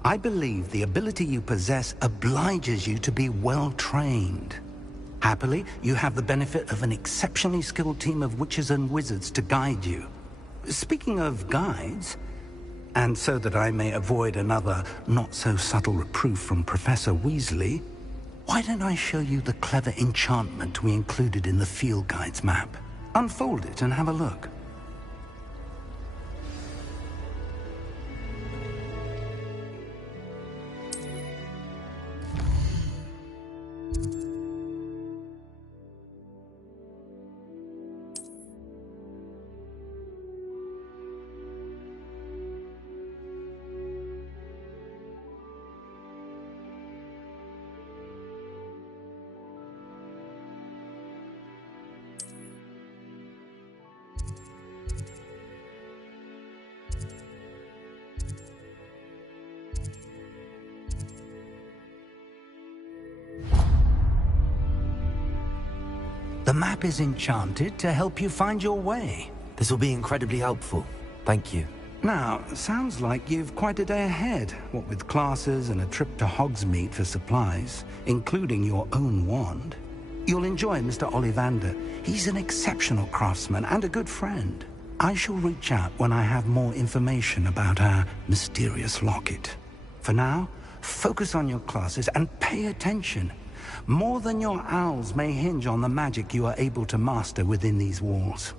I believe the ability you possess obliges you to be well-trained. Happily, you have the benefit of an exceptionally skilled team of witches and wizards to guide you. Speaking of guides, and so that I may avoid another not-so-subtle reproof from Professor Weasley, why don't I show you the clever enchantment we included in the field guide's map? Unfold it and have a look. The map is enchanted to help you find your way. This will be incredibly helpful. Thank you. Now, sounds like you've quite a day ahead, what with classes and a trip to Hogsmeade for supplies, including your own wand. You'll enjoy Mr. Ollivander. He's an exceptional craftsman and a good friend. I shall reach out when I have more information about our mysterious locket. For now, focus on your classes and pay attention. More than your owls may hinge on the magic you are able to master within these walls.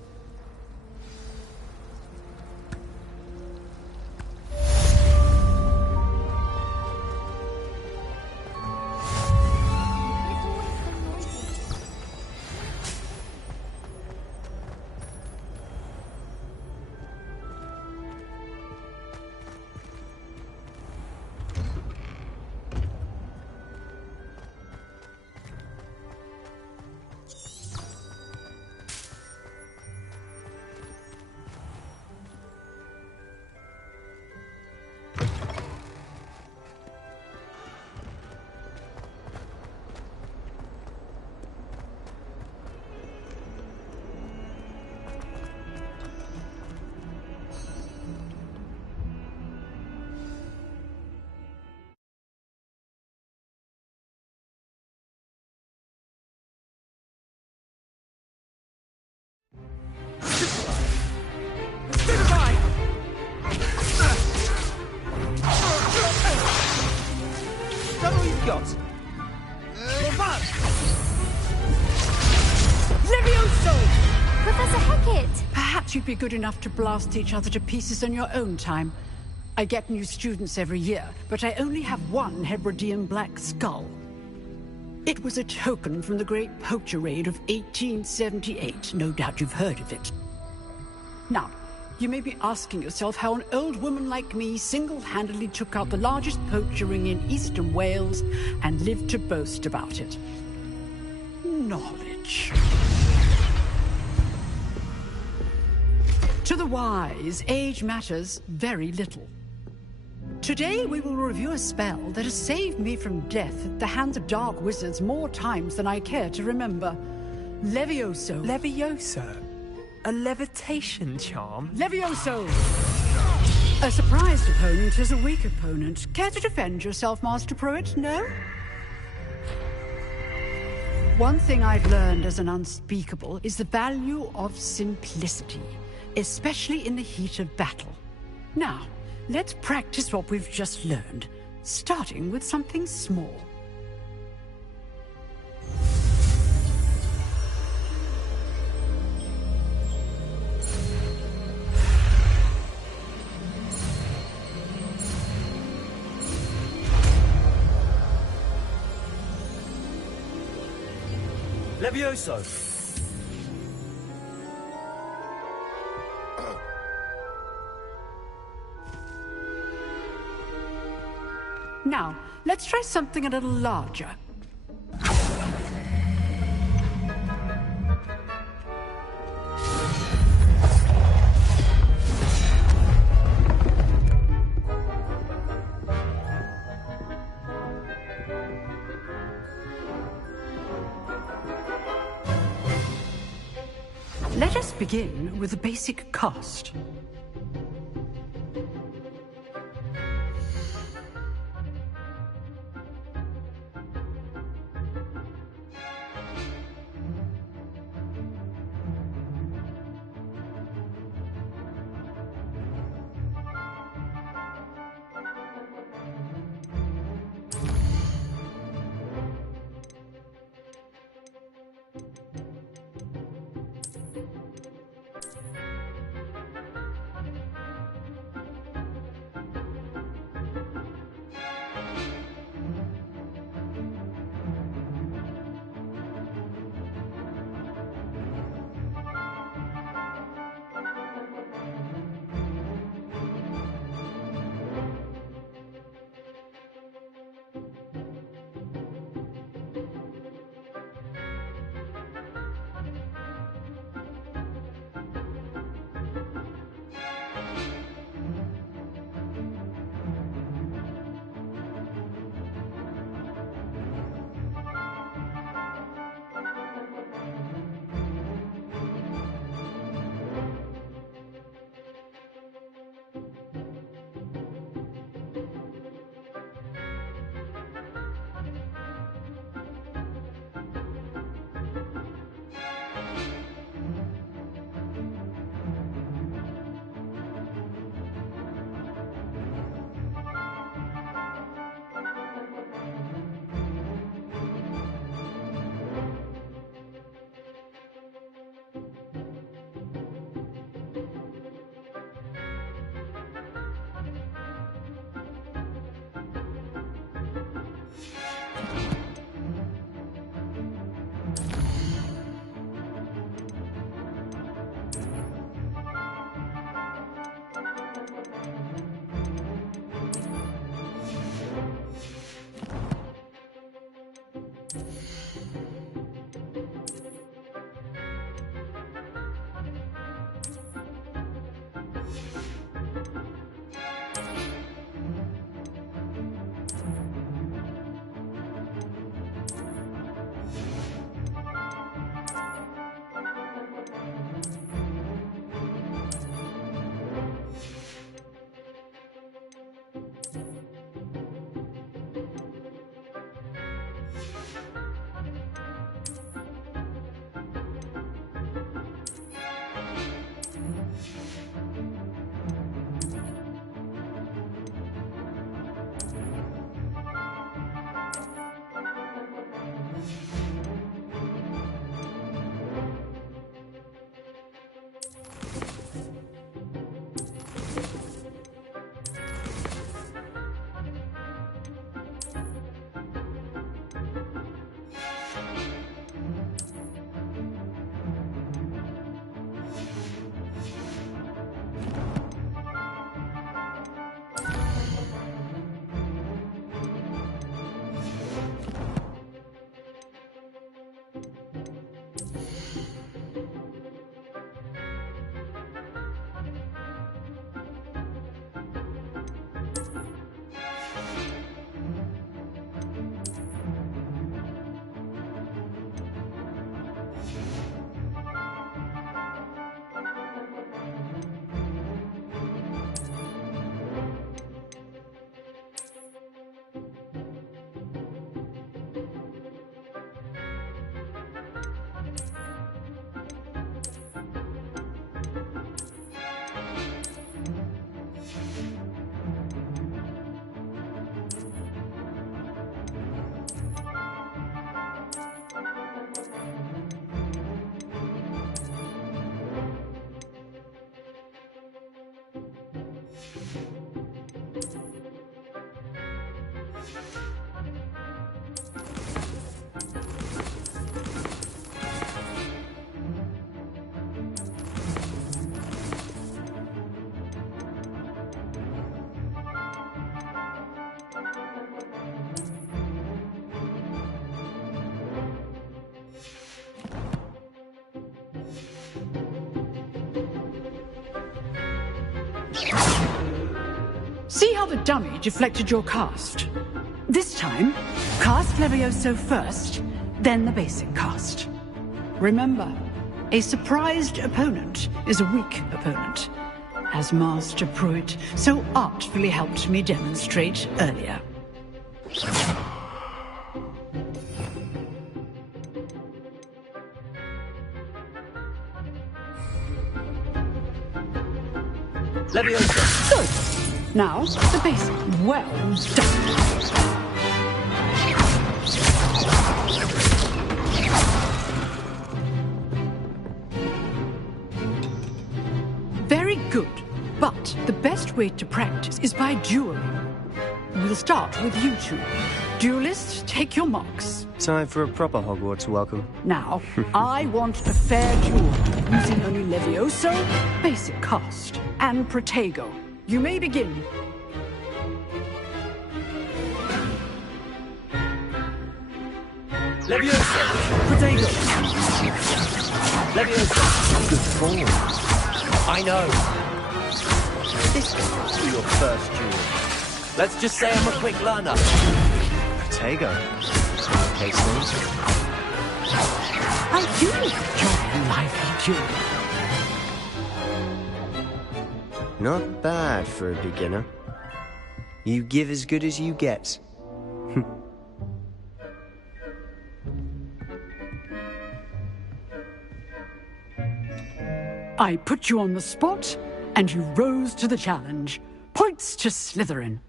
Idiotz! Levioso! Professor Hackett! Perhaps you'd be good enough to blast each other to pieces on your own time. I get new students every year, but I only have one Hebridean black skull. It was a token from the Great Poacher Raid of 1878. No doubt you've heard of it. Now, you may be asking yourself how an old woman like me single-handedly took out the largest poacher ring in eastern Wales and lived to boast about it. Knowledge. To the wise, age matters very little. Today we will review a spell that has saved me from death at the hands of dark wizards more times than I care to remember. Levioso. Levioso? A levitation charm? Levioso! A surprised opponent is a weak opponent. Care to defend yourself, Master Pruitt? No? One thing I've learned as an unspeakable is the value of simplicity, especially in the heat of battle. Now, let's practice what we've just learned, starting with something small. Levioso! Now, let's try something a little larger. Let us begin with the basic cast. See how the dummy deflected your cast? This time, cast Levioso first, then the basic cast. Remember, a surprised opponent is a weak opponent, as Master Pruitt so artfully helped me demonstrate earlier. Leviosa! Good. Now, the basic. Well done. Very good. But the best way to practice is by dueling. We'll start with you two. Duelists, take your marks. Time for a proper Hogwarts welcome. Now, I want a fair duel, using only Levioso, basic cast, and Protego. You may begin. Leviosa! Protego! Leviosa! Good form. I know. This must be your first duel. Let's just say I'm a quick learner. Protego. Case things. I do enjoy a lively duel. Not bad for a beginner. You give as good as you get. I put you on the spot, and you rose to the challenge. Points to Slytherin.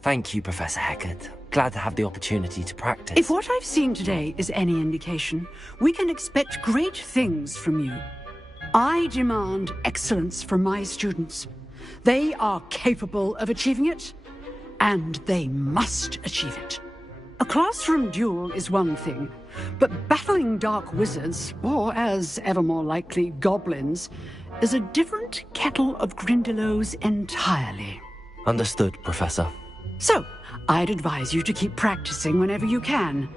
Thank you, Professor Hecat. Glad to have the opportunity to practice. If what I've seen today is any indication, we can expect great things from you. I demand excellence from my students. They are capable of achieving it, and they must achieve it. A classroom duel is one thing, but battling dark wizards, or as ever more likely, goblins, is a different kettle of Grindylows entirely. Understood, Professor. So, I'd advise you to keep practicing whenever you can.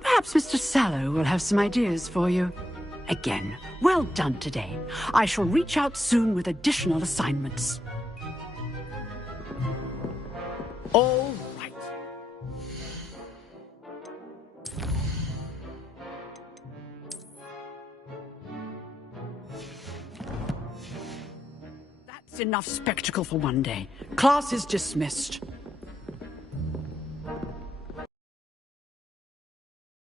Perhaps Mr. Sallow will have some ideas for you. Again, well done today. I shall reach out soon with additional assignments. All right. That's enough spectacle for one day. Class is dismissed.